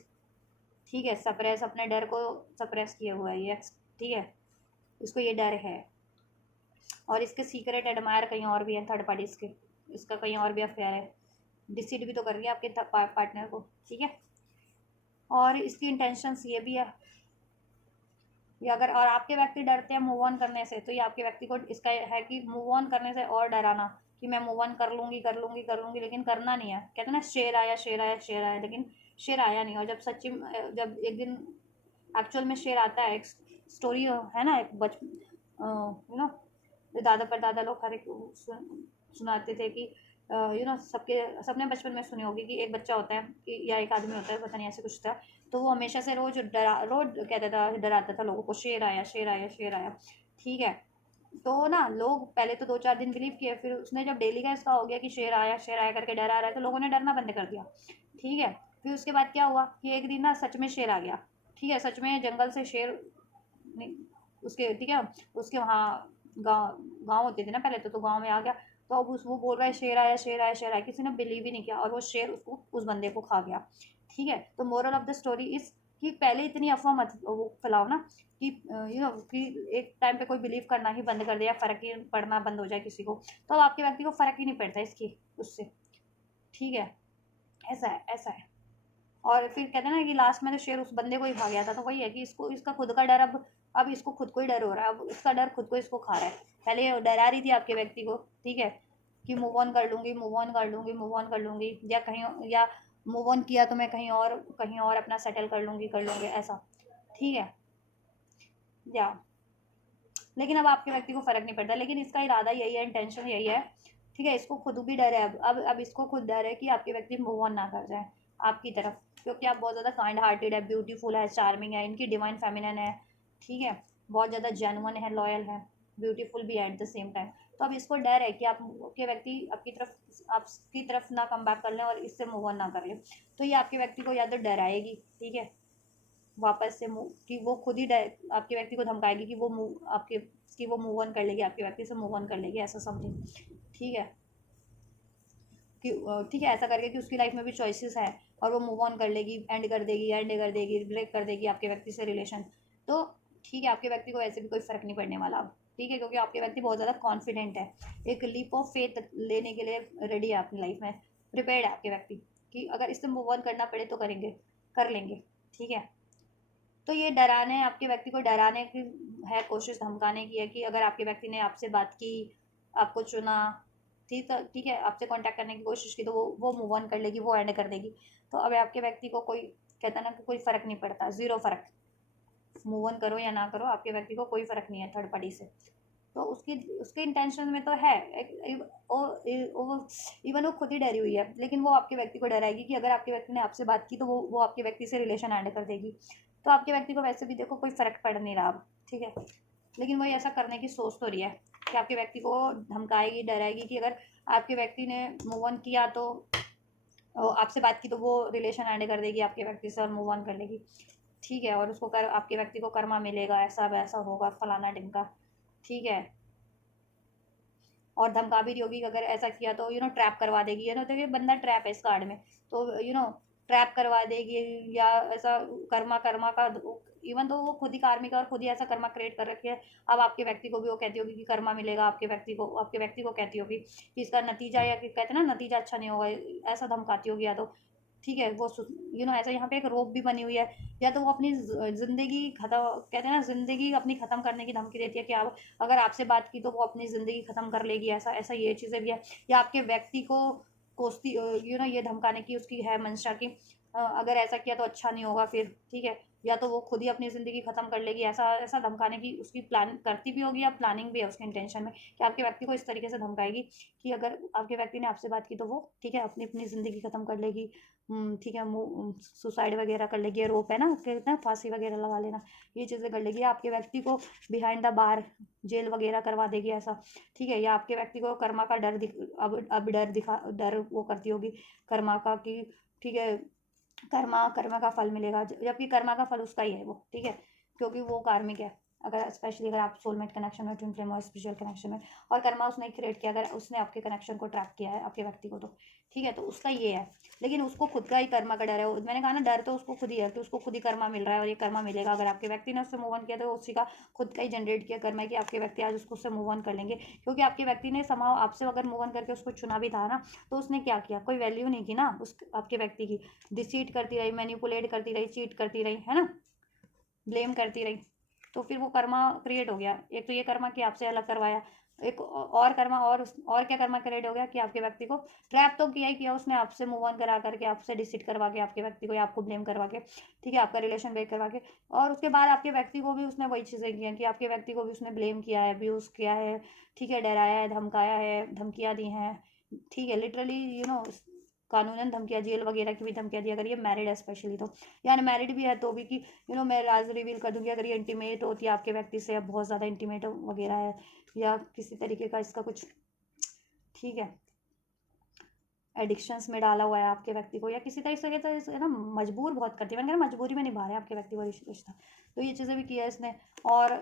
ठीक है, सप्रेस, अपने डर को सप्रेस किया हुआ है ये, ठीक है, इसको ये डर है। और इसके सीक्रेट एडमायर कहीं और भी है थर्ड पार्टी इसके, इसका कहीं और भी अफेयर है, डिसीड भी तो कर रही है आपके पार्टनर को, ठीक है। और इसकी इंटेंशंस ये भी है, ये अगर, और आपके व्यक्ति डरते हैं मूव ऑन करने से, तो ये आपके व्यक्ति को इसका है कि मूव ऑन करने से और डराना, कि मैं मूव ऑन कर लूँगी कर लूँगी कर लूँगी, लेकिन करना नहीं है। कहते हैं ना, शेर आया शेर आया शेर आया, लेकिन शेर आया नहीं। और जब सच्ची, जब एक दिन एक्चुअल में शेर आता है, एक स्टोरी है ना, एक यू नो, दादा परदादा लोग हर एक सुनाते थे कि सबने बचपन में सुनी होगी कि एक बच्चा होता है कि या एक आदमी होता है, पता नहीं ऐसे कुछ था, तो वो हमेशा से रोज कहता था, डराता था लोगों को, शेर आया शेर आया शेर आया, ठीक है। तो ना लोग पहले तो 2-4 दिन बिलीव किए, फिर उसने जब डेली का इसका हो गया कि शेर आया करके डरा रहा है, तो लोगों ने डरना बंद कर दिया, ठीक है। फिर उसके बाद क्या हुआ कि एक दिन ना सच में शेर आ गया, ठीक है, सच में जंगल से शेर उसके, ठीक है, उसके वहाँ गाँव होते थे ना पहले, तो गाँव में आ गया। तो अब वो बोल रहा है शेर आया शेर आया शेर आया, किसी ने बिलीव ही नहीं किया, और वो शेर उसको, उस बंदे को खा गया, ठीक है। तो moral of the story is कि पहले इतनी अफवाह मत वो फैलाओ ना कि कि एक टाइम पे कोई बिलीव करना ही बंद कर दे या फ़र्क ही पड़ना बंद हो जाए किसी को, तो अब आपके व्यक्ति को फ़र्क ही नहीं पड़ता इसकी उससे, ठीक है, ऐसा है ऐसा है। और फिर कहते हैं ना कि लास्ट में तो शेर उस बंदे को ही खा गया था, तो वही है कि इसको, इसका खुद का डर, अब इसको खुद को ही डर हो रहा है, अब इसका डर खुद को इसको खा रहा है। पहले ये डरा रही थी आपके व्यक्ति को, ठीक है, कि मूव ऑन कर लूँगी मूव ऑन कर लूँगी मूव ऑन कर लूँगी, या कहीं, या मूव ऑन किया तो मैं कहीं और अपना सेटल कर लूँगी ऐसा, ठीक है, या लेकिन अब आपके व्यक्ति को फ़र्क नहीं पड़ता, लेकिन इसका इरादा यही है, इंटेंशन यही है, ठीक है। इसको खुद भी डर है, अब इसको खुद डर है कि आपके व्यक्ति मूव ऑन ना कर जाए आपकी तरफ, क्योंकि आप बहुत ज़्यादा काइंड हार्टेड है, ब्यूटीफुल है, चार्मिंग है, इनकी डिवाइन फेमिनिन है, ठीक है, बहुत ज़्यादा जेन्युइन है, लॉयल है, ब्यूटीफुल भी है एट द सेम टाइम। तो अब इसको डर है कि आपके व्यक्ति आपकी तरफ ना कम बैक कर लें और इससे मूव ऑन ना कर लें, तो ये आपके व्यक्ति को या तो डराएगी, ठीक है, वापस से कि वो खुद ही आपके व्यक्ति को धमकाएगी कि वो मूव ऑन कर लेगी, आपके व्यक्ति से मूव ऑन कर लेगी, ऐसा समझिए, ठीक है, कि ठीक है, ऐसा करके कि उसकी लाइफ में भी चॉइसेस हैं और वो मूव ऑन कर लेगी, एंड कर देगी, ब्रेक कर देगी आपके व्यक्ति से रिलेशन, तो ठीक है, आपके व्यक्ति को ऐसे भी कोई फ़र्क नहीं पड़ने वाला अब, ठीक है, क्योंकि आपके व्यक्ति बहुत ज़्यादा कॉन्फिडेंट है, एक लीप ऑफ फेथ लेने के लिए रेडी है अपनी लाइफ में, प्रिपेयर्ड है आपके व्यक्ति कि अगर इससे मूव ऑन करना पड़े तो कर लेंगे, ठीक है। तो ये डराने, आपके व्यक्ति को डराने की है कोशिश, धमकाने की है कि अगर आपके व्यक्ति ने आपसे बात की, आपको चुना, ठीक है, आपसे कांटेक्ट करने की कोशिश की, तो वो मूव ऑन कर लेगी, वो एंड कर देगी। तो अब आपके व्यक्ति को कोई कहता ना कि कोई फ़र्क नहीं पड़ता, ज़ीरो फ़र्क, मूव ऑन करो या ना करो, आपके व्यक्ति को कोई फ़र्क नहीं है थर्ड पार्टी से। तो उसके इंटेंशन में तो है, इवन वो खुद ही डरी हुई है, लेकिन वो आपके व्यक्ति को डराएगी कि अगर आपके व्यक्ति ने आपसे बात की तो वो आपके व्यक्ति से रिलेशन एंड कर देगी। तो आपके व्यक्ति को वैसे भी देखो कोई फ़र्क पड़ नहीं रहा अब, ठीक है, लेकिन वही ऐसा करने की सोच तो रही है कि आपके व्यक्ति को धमकाएगी, डराएगी कि अगर आपके व्यक्ति ने मूव ऑन किया तो आपसे बात की तो वो रिलेशन एंड कर देगी आपके व्यक्ति से और मूव ऑन कर लेगी, ठीक है। और उसको आपके व्यक्ति को कर्मा मिलेगा, ऐसा वैसा होगा, फलाना ढिमका, ठीक है। और धमका भी रही होगी कि अगर ऐसा किया तो ट्रैप करवा देगी, तो ये बंदा ट्रैप है इस कार्ड में, तो ट्रैप करवा देगी या ऐसा कर्मा कर्मा का, इवन तो वो खुद ही कार्मिक है और खुद ही ऐसा कर्मा क्रिएट कर रखी है। अब आपके व्यक्ति को भी वो कहती होगी कि कर्मा मिलेगा आपके व्यक्ति को कहती होगी कि इसका नतीजा, या कि कहते हैं ना नतीजा अच्छा नहीं होगा, ऐसा धमकाती होगी। या तो ठीक है वो ऐसा यहाँ पे एक रोप भी बनी हुई है, या तो वो अपनी ज़िंदगी खत्म, कहते हैं ना ज़िंदगी अपनी ख़त्म करने की धमकी देती है कि आप अगर आपसे बात की तो वो अपनी ज़िंदगी ख़त्म कर लेगी, ऐसा ऐसा ये चीज़ें भी है। या आपके व्यक्ति को कोसती ये धमकाने की उसकी है मंशा की अगर ऐसा किया तो अच्छा नहीं होगा फिर, ठीक है। या तो वो खुद ही अपनी ज़िंदगी ख़त्म कर लेगी, ऐसा ऐसा धमकाने की उसकी प्लान करती भी होगी या प्लानिंग भी है उसके इंटेंशन में कि आपके व्यक्ति को इस तरीके से धमकाएगी कि अगर आपके व्यक्ति ने आपसे बात की तो वो ठीक है अपनी अपनी ज़िंदगी ख़त्म कर लेगी, ठीक है, सुसाइड वगैरह कर लेगी, रोप है ना कहते हैं फांसी वगैरह लगा लेना, ये चीज़ें कर लेगी। आपके व्यक्ति को बिहाइंड द बार जेल वगैरह करवा देगी ऐसा, ठीक है। या आपके व्यक्ति को कर्मा का डर अब डर वो करती होगी कर्मा का कि ठीक है कर्मा कर्मा का फल मिलेगा, जबकि कर्मा का फल उसका ही है वो, ठीक है, क्योंकि वो कार्मिक है। अगर स्पेशली अगर आप सोलमेट कनेक्शन में, ट्विन फ्लेम और स्पिरिचुअल कनेक्शन में, और कर्मा उसने क्रिएट किया, अगर उसने आपके कनेक्शन को ट्रैप किया है आपके व्यक्ति को, तो ठीक है, तो उसका ये है। लेकिन उसको खुद का ही कर्मा का डर है, मैंने कहा ना डर तो उसको खुद ही है कि उसको खुद ही कर्मा मिल रहा है और ये कर्मा मिलेगा। अगर आपके व्यक्ति ने उससे मूव ऑन किया तो उसी का खुद का ही जनरेट किया कर्मा है कि आपके व्यक्ति आज उसको उससे मूव ऑन कर लेंगे, क्योंकि आपके व्यक्ति ने समाव आपसे अगर मूव ऑन करके उसको चुना भी था ना, तो उसने क्या किया, कोई वैल्यू नहीं की ना उस आपके व्यक्ति की, डिसीट करती रही, मैनिपुलेट करती रही, चीट करती रही, है ना, ब्लेम करती रही, तो फिर वो कर्मा क्रिएट हो गया। एक तो ये कर्मा कि आपसे अलग करवाया, एक और कर्मा और क्या कर्मा क्रिएट हो गया कि आपके व्यक्ति को ट्रैप तो किया ही किया उसने, आपसे मूव ऑन करा करके, आपसे डिसीट करवा के आपके व्यक्ति को या आपको ब्लेम करवा के, ठीक है, आपका रिलेशन ब्रेक करवा के। और उसके बाद आपके व्यक्ति को भी उसने वही चीज़ें की हैं कि आपके व्यक्ति को भी उसने ब्लेम किया है, अब्यूज़ किया है, ठीक है, डराया है, धमकाया है, धमकियाँ दी हैं, ठीक है, लिटरली कानूनन धमकियाँ, जेल वगैरह की भी धमकियाँ दी, अगर ये मैरिड है स्पेशली तो, या अनमैरिड भी है तो भी कि मैं राज रिवील कर दूंगी अगर ये इंटीमेट होती है आपके व्यक्ति से, बहुत ज़्यादा इंटीमेट वगैरह है या किसी तरीके का इसका कुछ, ठीक है, एडिक्शंस में डाला हुआ है आपके व्यक्ति को, या किसी तरीके से ना मजबूर बहुत करती है, मैंने कहा मजबूरी में निभा रहे हैं आपके व्यक्ति को रिश्ता, तो ये चीज़ें भी किया है इसने। और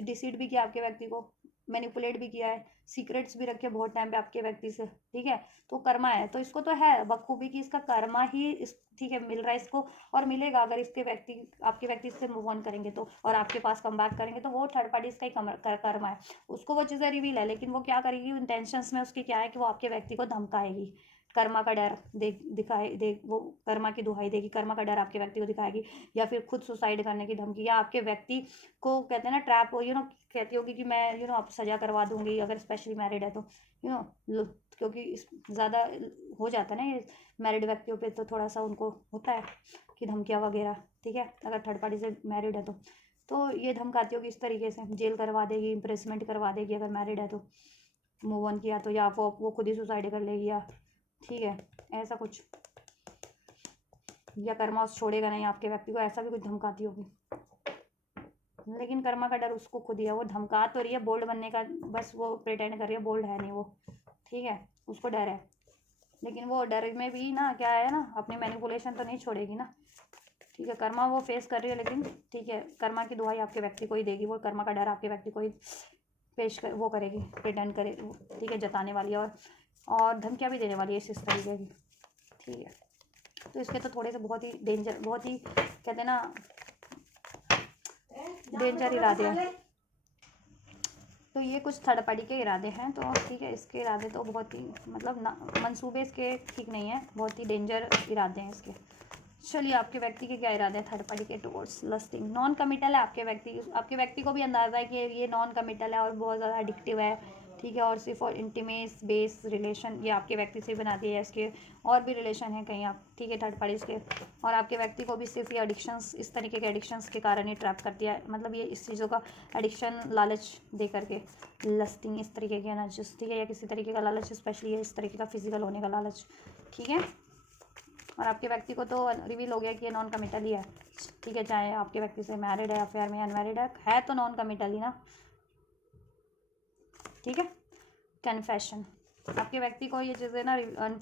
डिसीड भी किया आपके व्यक्ति को, मैनिपुलेट भी किया है, सीक्रेट्स भी रखे बहुत टाइम पे आपके व्यक्ति से, ठीक है। तो कर्मा है, तो इसको तो है बखूबी कि इसका कर्मा ही इस ठीक है मिल रहा है इसको, और मिलेगा अगर इसके व्यक्ति आपके व्यक्ति से मूव ऑन करेंगे तो, और आपके पास कम बैक करेंगे तो वो थर्ड पार्टी इसका ही कर्मा है, उसको वो चीज़ें रिवील है। लेकिन वो क्या करेगी, इंटेंशंस में उसकी क्या है कि वो आपके व्यक्ति को धमकाएगी, कर्मा का डर वो कर्मा की दुहाई देगी, कर्मा का डर आपके व्यक्ति को दिखाएगी, या फिर खुद सुसाइड करने की धमकी, या आपके व्यक्ति को कहते हैं ना ट्रैप कहती होगी कि मैं आप सजा करवा दूंगी अगर स्पेशली मैरिड है तो, क्योंकि ज़्यादा हो जाता है ना ये मैरिड व्यक्तियों पे, तो थोड़ा सा उनको होता है कि धमकियाँ वगैरह, ठीक है, अगर थर्ड पार्टी से मैरिड है तो ये धमकाती होगी इस तरीके से, जेल करवा देगी, इम्प्रेसमेंट करवा देगी अगर मैरिड है तो, मूव ऑन किया तो, या वो खुद ही सुसाइड कर लेगी, या ठीक है ऐसा कुछ, या कर्मा उस छोड़ेगा नहीं आपके व्यक्ति को, ऐसा भी कुछ धमकाती होगी। लेकिन कर्मा का डर उसको खुद ही है, वो धमका तो रही है, बोल्ड बनने का बस वो प्रिटेंड कर रही है, बोल्ड है नहीं वो, ठीक है, उसको डर है। लेकिन वो डर में भी ना क्या है ना, अपनी मैनिपुलेशन तो नहीं छोड़ेगी ना, ठीक है, कर्मा वो फेस कर रही है, लेकिन ठीक है कर्मा की दुहाई आपके व्यक्ति को ही देगी, वो कर्मा का डर आपके व्यक्ति को ही वो करेगी, प्रिटेंड करे, ठीक है, जताने वाली है, और धमकियाँ भी देने वाली है इस तरीके की, ठीक है। तो इसके तो थोड़े से बहुत ही डेंजर, बहुत ही कहते हैं ना डेंजर इरादे हैं। तो ये कुछ थर्ड पार्टी के इरादे हैं, तो ठीक है, इसके इरादे तो बहुत ही मतलब ना मंसूबे इसके ठीक नहीं है, बहुत ही डेंजर इरादे हैं इसके। चलिए आपके व्यक्ति के क्या इरादे हैं थर्ड पार्टी के टुवर्ड्स लस्टिंग, नॉन कमिटल है आपके व्यक्ति को भी अंदाज़ा है कि ये नॉन कमिटल है और बहुत ज़्यादा एडिक्टिव है, ठीक है, और सिर्फ और इंटीमेट बेस रिलेशन ये आपके व्यक्ति से बनाती है, इसके और भी रिलेशन है कहीं आप, ठीक है, थर्ड पार्टीज के, और आपके व्यक्ति को भी सिर्फ ये एडिक्शंस, इस तरीके के एडिक्शंस के कारण ही ट्रैप करती है, मतलब ये इस चीज़ों का एडिक्शन लालच दे करके, लस्टिंग इस तरीके के एनर्जीज, ठीक है, या किसी तरीके का लालच, स्पेशली इस तरीके का फिजिकल होने का लालच, ठीक है। और आपके व्यक्ति को तो रिवील हो गया कि ये नॉन कमिटल ही है, ठीक है। चाहे आपके व्यक्ति से मैरिड है, अफेयर में, अनमैरिड है तो नॉन कमिटल ही ना, ठीक है। कन्फेशन, आपके व्यक्ति को ये चीज़ें ना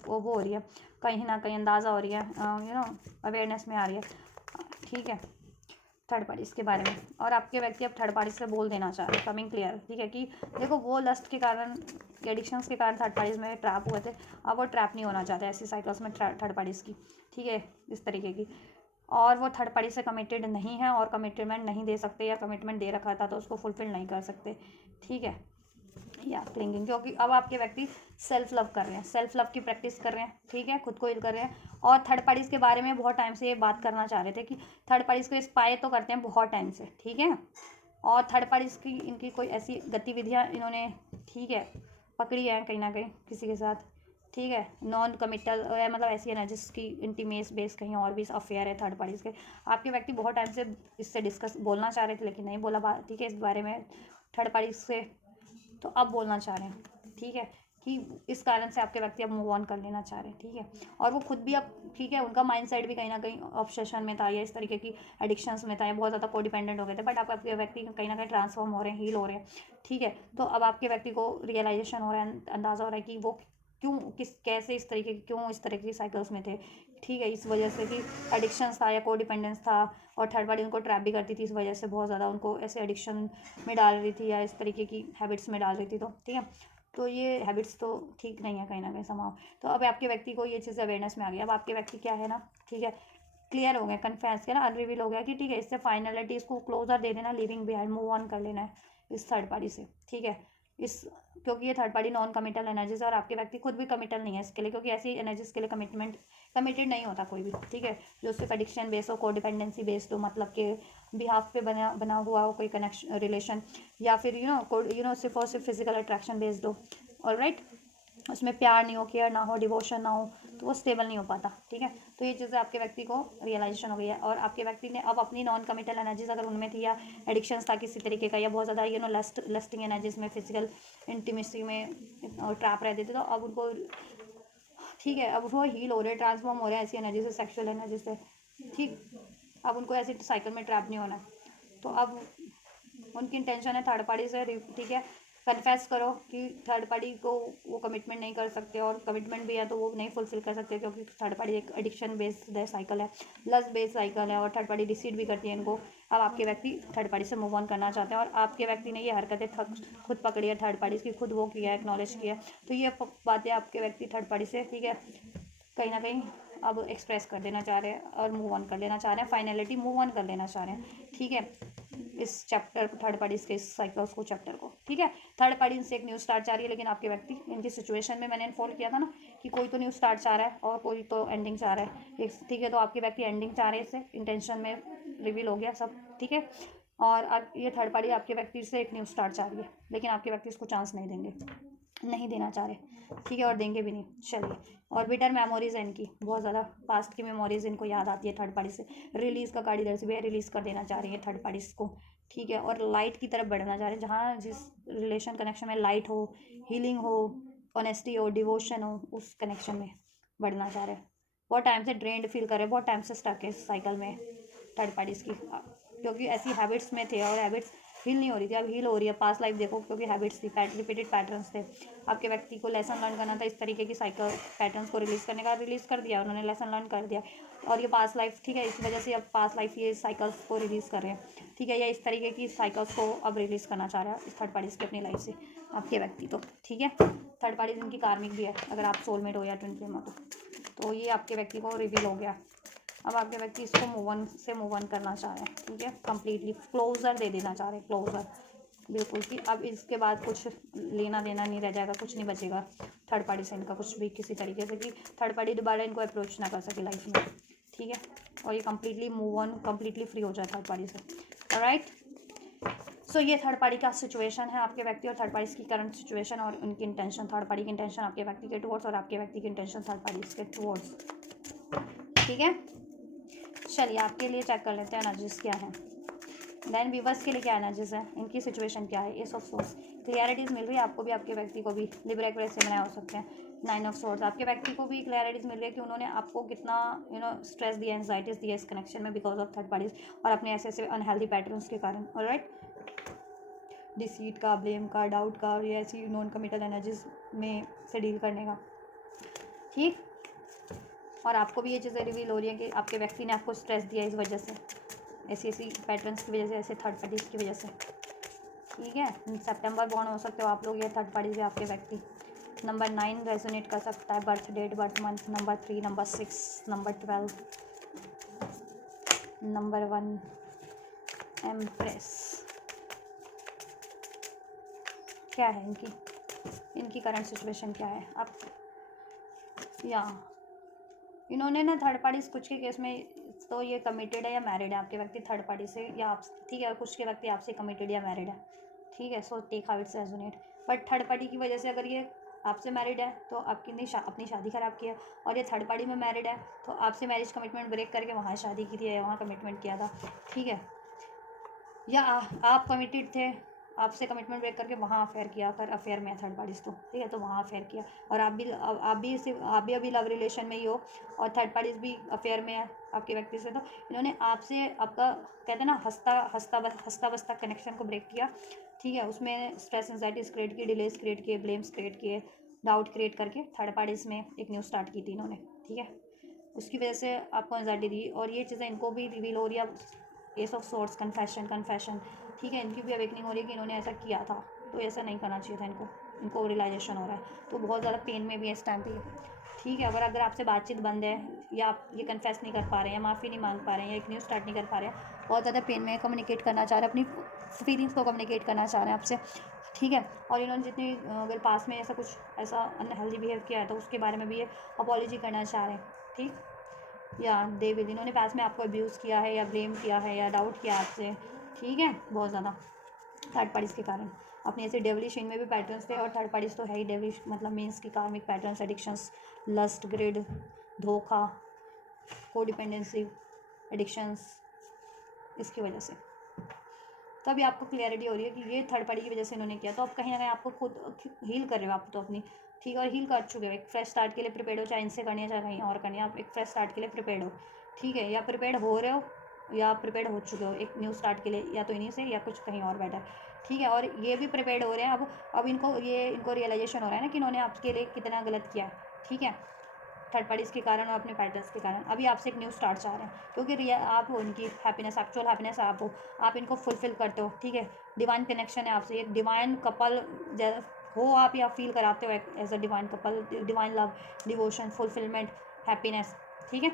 वो हो रही है, कहीं ना कहीं अंदाज़ा हो रही है, अवेयरनेस में आ रही है, ठीक है, थर्ड पार्टीज के बारे में। और आपके व्यक्ति अब थर्ड पार्टी से बोल देना चाह रहे हैं, कमिंग क्लियर, ठीक है, कि देखो वो लस्ट के कारण, एडिक्शंस के कारण थर्ड पार्टीज में ट्रैप हुए थे, अब वो ट्रैप नहीं होना चाहते ऐसी साइकिल्स में थर्ड पार्टीज की, ठीक है, इस तरीके की। और वो थर्ड पार्टी से कमिटेड नहीं है और कमिटमेंट नहीं दे सकते, या कमिटमेंट दे रखा था तो उसको फुलफिल नहीं कर सकते, ठीक है, या क्लिंगिंग, क्योंकि अब आपके व्यक्ति सेल्फ लव कर रहे हैं, सेल्फ लव की प्रैक्टिस कर रहे हैं, ठीक है, खुद को हील कर रहे हैं। और थर्ड पार्टीज के बारे में बहुत टाइम से ये बात करना चाह रहे थे कि थर्ड पार्टीज को स्पाई तो करते हैं बहुत टाइम से, ठीक है। और थर्ड पार्टीज की इनकी कोई ऐसी गतिविधियाँ इन्होंने, ठीक है, पकड़ी है कहीं ना कहीं किसी के साथ, ठीक है, नॉन कमिटल मतलब ऐसी है ना जिसकी इंटीमेस बेस कहीं और भी अफेयर है थर्ड पार्टीज के। आपके व्यक्ति बहुत टाइम से इससे डिस्कस बोलना चाह रहे थे लेकिन नहीं बोला बात, ठीक है, इस बारे में थर्ड पार्टीज से, तो अब बोलना चाह रहे हैं, ठीक है, कि इस कारण से आपके व्यक्ति अब मूव ऑन कर लेना चाह रहे हैं, ठीक है। और वो खुद भी अब, ठीक है, उनका माइंड सेट भी कहीं ना कहीं ऑब्सेशन में था या इस तरीके की एडिक्शंस में था, या बहुत ज़्यादा कोडिपेंडेंट हो गए थे, बट आपके व्यक्ति कहीं ना कहीं ट्रांसफॉर्म हो रहे हैं, हील हो रहे हैं, ठीक है। तो अब आपके व्यक्ति को रियलाइजेशन हो रहा है, अंदाज़ा हो रहा है कि वो क्यों, कैसे इस तरीके की, क्यों इस तरह की साइकिल्स में थे, ठीक है, इस वजह से कि एडिक्शंस था या कोडिपेंडेंस था, और थर्ड पार्टी उनको ट्रैप भी करती थी, इस वजह से बहुत ज़्यादा उनको ऐसे एडिक्शन में डाल रही थी या इस तरीके की हैबिट्स में डाल रही थी, तो ठीक है, तो ये हैबिट्स तो ठीक नहीं है कहीं ना कहीं समाव। तो अब आपके व्यक्ति को ये चीज़ अवेयरनेस में आ गई, अब आपके व्यक्ति क्या है ना, ठीक है, क्लियर हो गया, कन्फेस किया ना, अनरिवील हो गया कि ठीक है, इससे फाइनलिटी, इसको क्लोजर दे देना, लिविंग बिहाइंड, मूव ऑन कर लेना है इस थर्ड पार्टी से, ठीक है, इस, क्योंकि ये third party non committal energies है और आपके व्यक्ति खुद भी कमिटल नहीं है इसके लिए, क्योंकि ऐसी एनर्जीज के लिए कमिटेड नहीं होता कोई भी, ठीक है, जो सिर्फ एडिक्शन बेस्ड हो, कोडिपेंडेंसी बेस्ड हो, मतलब के बिहाफ पे बना हुआ हो कोई कनेक्शन रिलेशन, या फिर सिर्फ और सिर्फ फिजिकल अट्रैक्शन बेस्ड हो, ऑलराइट, उसमें प्यार नहीं हो, केयर ना हो, डिवोशन ना हो, तो वो स्टेबल नहीं हो पाता, ठीक है। तो ये चीज़ें आपके व्यक्ति को रियलाइजेशन हो गई है, और आपके व्यक्ति ने अब अपनी नॉन कमिटल एनर्जीज अगर उनमें थी, या एडिक्शंस था किसी तरीके का, या बहुत ज़्यादा लस्टिंग एनर्जीज में, फिजिकल इंटीमेसी में ट्रैप रहते थे, तो अब उनको, ठीक है, अब वो हील हो रहे हैं, ट्रांसफॉर्म हो रहे हैं ऐसी एनर्जी से, सेक्सुअल एनर्जी से, ठीक, अब उनको ऐसी साइकिल में ट्रैप नहीं होना है। तो अब उनकी इंटेंशन है थर्ड पार्टी से, ठीक है, कन्फेस करो कि थर्ड पार्टी को वो कमिटमेंट नहीं कर सकते, और कमिटमेंट भी है तो वो नहीं फुलफिल कर सकते, क्योंकि थर्ड पार्टी एक एडिक्शन बेस्ड साइकिल है, लस्ट बेस्ड साइकिल है, और थर्ड पार्टी डिसीड भी करती है इनको। अब आपके व्यक्ति थर्ड पार्टी से मूव ऑन करना चाहते हैं, और आपके व्यक्ति ने ये हरकतें खुद पकड़ी है थर्ड पार्टी की, खुद वो किया है, एक्नॉलेज किया है, तो ये बातें आपके व्यक्ति थर्ड पार्टी से, ठीक है, कहीं ना कहीं अब एक्सप्रेस कर देना चाह रहे हैं और मूव ऑन कर लेना चाह रहे हैं, फाइनलिटी मूव ऑन कर लेना चाह रहे हैं, ठीक है, इस चैप्टर थर्ड पार्टी के साइकिल्स को, चैप्टर को, ठीक है। थर्ड पार्टी से एक न्यू स्टार्ट चाह रही है, लेकिन आपके व्यक्ति, इनकी सिचुएशन में मैंने इन्फॉर्म किया था ना कि कोई तो न्यू स्टार्ट चाह रहा है और कोई तो एंडिंग चाह रहा है, ठीक है। तो आपके व्यक्ति एंडिंग चाह रहे हैं, इससे इंटेंशन में रिवील हो गया सब, ठीक है। और अब ये थर्ड पार्टी आपके व्यक्ति से एक न्यू स्टार्ट चाह रही है, लेकिन आपके व्यक्ति इसको चांस नहीं देंगे, नहीं देना चाह रहे, ठीक है, और देंगे भी नहीं, चलिए। और बिटर मेमोरीज है इनकी, बहुत ज़्यादा पास्ट की मेमोरीज इनको याद आती है थर्ड पार्टी से, रिलीज़ का कार्ड इधर से भी रिलीज़ कर देना चाह रही है थर्ड पार्टीज को, ठीक है, और लाइट की तरफ बढ़ना चाह रहे हैं, जहाँ जिस रिलेशन कनेक्शन में लाइट हो, हीलिंग हो, ऑनेस्टी हो, डिवोशन हो, उस कनेक्शन में बढ़ना चाह रहे हैं। बहुत टाइम से ड्रेन्ड फील कर रहे हैं, बहुत टाइम से स्टक है इस साइकिल में थर्ड पार्टीज की, क्योंकि ऐसी हैबिट्स में थे और हैबिट्स हील नहीं हो रही थी, अब हील हो रही है। पास्ट लाइफ देखो, क्योंकि हैबिट्स थी, रिपीटेड पैटर्न्स थे, आपके व्यक्ति को लेसन लर्न करना था, इस तरीके की साइकिल पैटर्न्स को रिलीज़ करने का, रिलीज़ कर दिया उन्होंने, लेसन लर्न कर दिया, और ये पास्ट लाइफ, ठीक है, इस वजह से अब पास्ट लाइफ ये साइकिल्स को रिलीज़ कर रहे हैं, ठीक है, या इस तरीके की साइकिल्स को अब रिलीज़ करना चाह रहा है इस थर्ड पार्टीज की अपनी लाइफ से आपके व्यक्ति, तो ठीक है। थर्ड पार्टीज इनकी कार्मिक भी है, अगर आप सोलमेट हो या ट्विन फ्लेम हो तो ये आपके व्यक्ति को रिवील हो गया। अब आपके व्यक्ति इसको मूव ऑन करना चाह रहे हैं, ठीक है, कंप्लीटली क्लोजर दे देना चाह रहे हैं, क्लोजर बिल्कुल, कि अब इसके बाद कुछ लेना देना नहीं रह जाएगा, कुछ नहीं बचेगा थर्ड पार्टी से इनका, कुछ भी किसी तरीके से, कि थर्ड पार्टी दोबारा इनको अप्रोच ना कर सके लाइफ में, ठीक है, और ये completely move on, completely free हो जाए थर्ड पार्टी से, ऑलराइट। सो ये थर्ड पार्टी का सिचुएशन है, आपके व्यक्ति और थर्ड पार्टी की करंट सिचुएशन, और उनकी इंटेंशन, थर्ड पार्टी की इंटेंशन आपके व्यक्ति के टुवर्ड्स, और आपके व्यक्ति की इंटेंशन थर्ड पार्टी के टुवर्ड्स, ठीक है। चलिए आपके लिए चेक कर लेते हैं एनर्जीज क्या है। देन वीवर्स के लिए क्या एनर्जीज है, इनकी सिचुएशन क्या है, एस ऑफ सोर्स, क्लियरिटीज़ मिल रही है आपको भी, आपके व्यक्ति को भी, लिब्रा एक्वेरियस से बनाया हो सकते हैं। 9 ऑफ सोर्स, आपके व्यक्ति को भी क्लैरिटीज मिल रही है कि उन्होंने आपको कितना स्ट्रेस दिया, एंजाइटीज दिया इस कनेक्शन में बिकॉज ऑफ थर्ड पार्टीज और अपने ऐसे ऐसे अनहेल्दी पैटर्न्स के कारण। ऑलराइट, डिसीट का, ब्लेम का, डाउट का और ये ऐसी नॉन कमिटल एनर्जीज में से डील करने का। ठीक, और आपको भी ये चीज़ें रिवील हो रही है कि आपके व्यक्ति ने आपको स्ट्रेस दिया इस वजह से, ऐसी ऐसी पैटर्न्स की वजह से, ऐसे थर्ड पार्टीज की वजह से। ठीक है, सितंबर बॉर्न हो सकते हो आप लोग या थर्ड पार्टी से आपके व्यक्ति। नंबर 9 रेजोनेट कर सकता है, birth date, birth month, number 3, number 6, number 12, number 1 empress. क्या है इनकी करंट सिचुएशन क्या है। आप या इन्होंने ना थर्ड पार्टी कुछ के केस में तो ये कमिटेड है या मैरिड है आपके व्यक्ति थर्ड पार्टी से, या आप, ठीक है, और कुछ के व्यक्ति आपसे कमिटेड या मैरिड है। ठीक है, so take how it's resonate. But third party की वजह से अगर ये आपसे मैरिड है तो आपकी ने अपनी शादी खराब की है, और ये थर्ड पार्टी में मैरिड है तो आपसे मैरिज कमिटमेंट ब्रेक करके वहाँ शादी की थी, वहाँ कमिटमेंट किया था। ठीक है, या आप कमिटेड थे, आपसे कमिटमेंट ब्रेक करके वहाँ अफेयर किया, फिर अफेयर में है थर्ड पार्टीज तो, ठीक है, तो वहाँ अफेयर किया, और आप भी अभी लव रिलेशन में ही हो और थर्ड पार्टीज भी अफेयर में है आपके व्यक्ति से, तो इन्होंने आपसे आपका कहते हैं ना हंसता बसता कनेक्शन को ब्रेक किया। ठीक है, उसमें स्ट्रेस एंजाइटीज क्रिएट किए, डिलेज क्रिएट किए, ब्लेम्स क्रिएट किए, डाउट क्रिएट करके थर्ड पार्टीज में एक न्यूज़ स्टार्ट की थी इन्होंने। ठीक है, उसकी वजह से आपको एंजाइटी दी, और ये चीज़ें इनको भी रिवील हो रही है। S of source, confession. ठीक है, इनकी भी अवेकनिंग हो रही है कि इन्होंने ऐसा किया था, तो ऐसा नहीं करना चाहिए था इनको रियलाइजेशन हो रहा है, तो बहुत ज़्यादा पेन में भी है इस टाइम पे। ठीक है, अगर आपसे बातचीत बंद है, या आप ये कन्फेस नहीं कर पा रहे हैं, या माफ़ी नहीं मांग पा रहे हैं, या एक न्यूज़ स्टार्ट नहीं कर पा रहे हैं, बहुत ज़्यादा पेन में कम्युनिकेट करना चाह रहे हैं, अपनी फीलिंग्स को कम्युनिकेट करना चाह रहे हैं आपसे। ठीक है, और इन्होंने जितनी अगर पास में ऐसा कुछ ऐसा अनहेल्दी बिहेव किया है तो उसके बारे में भी ये अपॉलॉजी करना चाह रहे हैं। ठीक, या डेविड, इन्होंने पास में आपको अब्यूज़ किया है, या ब्लेम किया है, या डाउट किया आपसे। ठीक है, बहुत ज़्यादा थर्ड पार्टीज़ के कारण अपने ऐसे डेवलिश इनमें भी पैटर्न्स थे, और थर्ड पार्टीज़ तो है ही डेवलिश, मतलब मीन्स की कार्मिक पैटर्न्स, एडिक्शंस, लस्ट, ग्रिड, धोखा, कोडिपेंडेंसी, एडिक्शंस, इसकी वजह से। तो अभी आपको क्लियरिटी हो रही है कि ये थर्ड पार्टी की वजह से इन्होंने किया, तो अब कहीं ना कहीं आपको खुद हील कर रहे हो आप तो अपनी। ठीक है, और हील कर चुके हो, एक फ्रेश स्टार्ट के लिए प्रिपेयर हो, चाहे इनसे करनी है चाहे कहीं और करनी है, आप एक फ्रेश स्टार्ट के लिए प्रिपेयर हो। ठीक है, या प्रिपेयर हो रहे हो या प्रिपेयर हो चुके हो एक न्यू स्टार्ट के लिए, या तो इन्हीं से या कुछ कहीं और बेटर। ठीक है, और ये भी प्रिपेयर हो रहे हैं अब इनको रियलाइजेशन हो रहा है ना कि इन्होंने आपके लिए कितना गलत किया है। ठीक है, थर्ड पार्टीज़ के कारण और अपने पैटर्न्स के कारण अभी आपसे एक न्यू स्टार्ट चाह रहे हैं, क्योंकि आप हो इनकी हैप्पीनेस, एक्चुअल हैप्पीनेस आप इनको फुलफिल करते हो। ठीक है, डिवाइन कनेक्शन है आपसे, एक डिवाइन कपल हो आप, या फील कराते हो as a divine couple, divine love, devotion, fulfilment, happiness. ठीक है,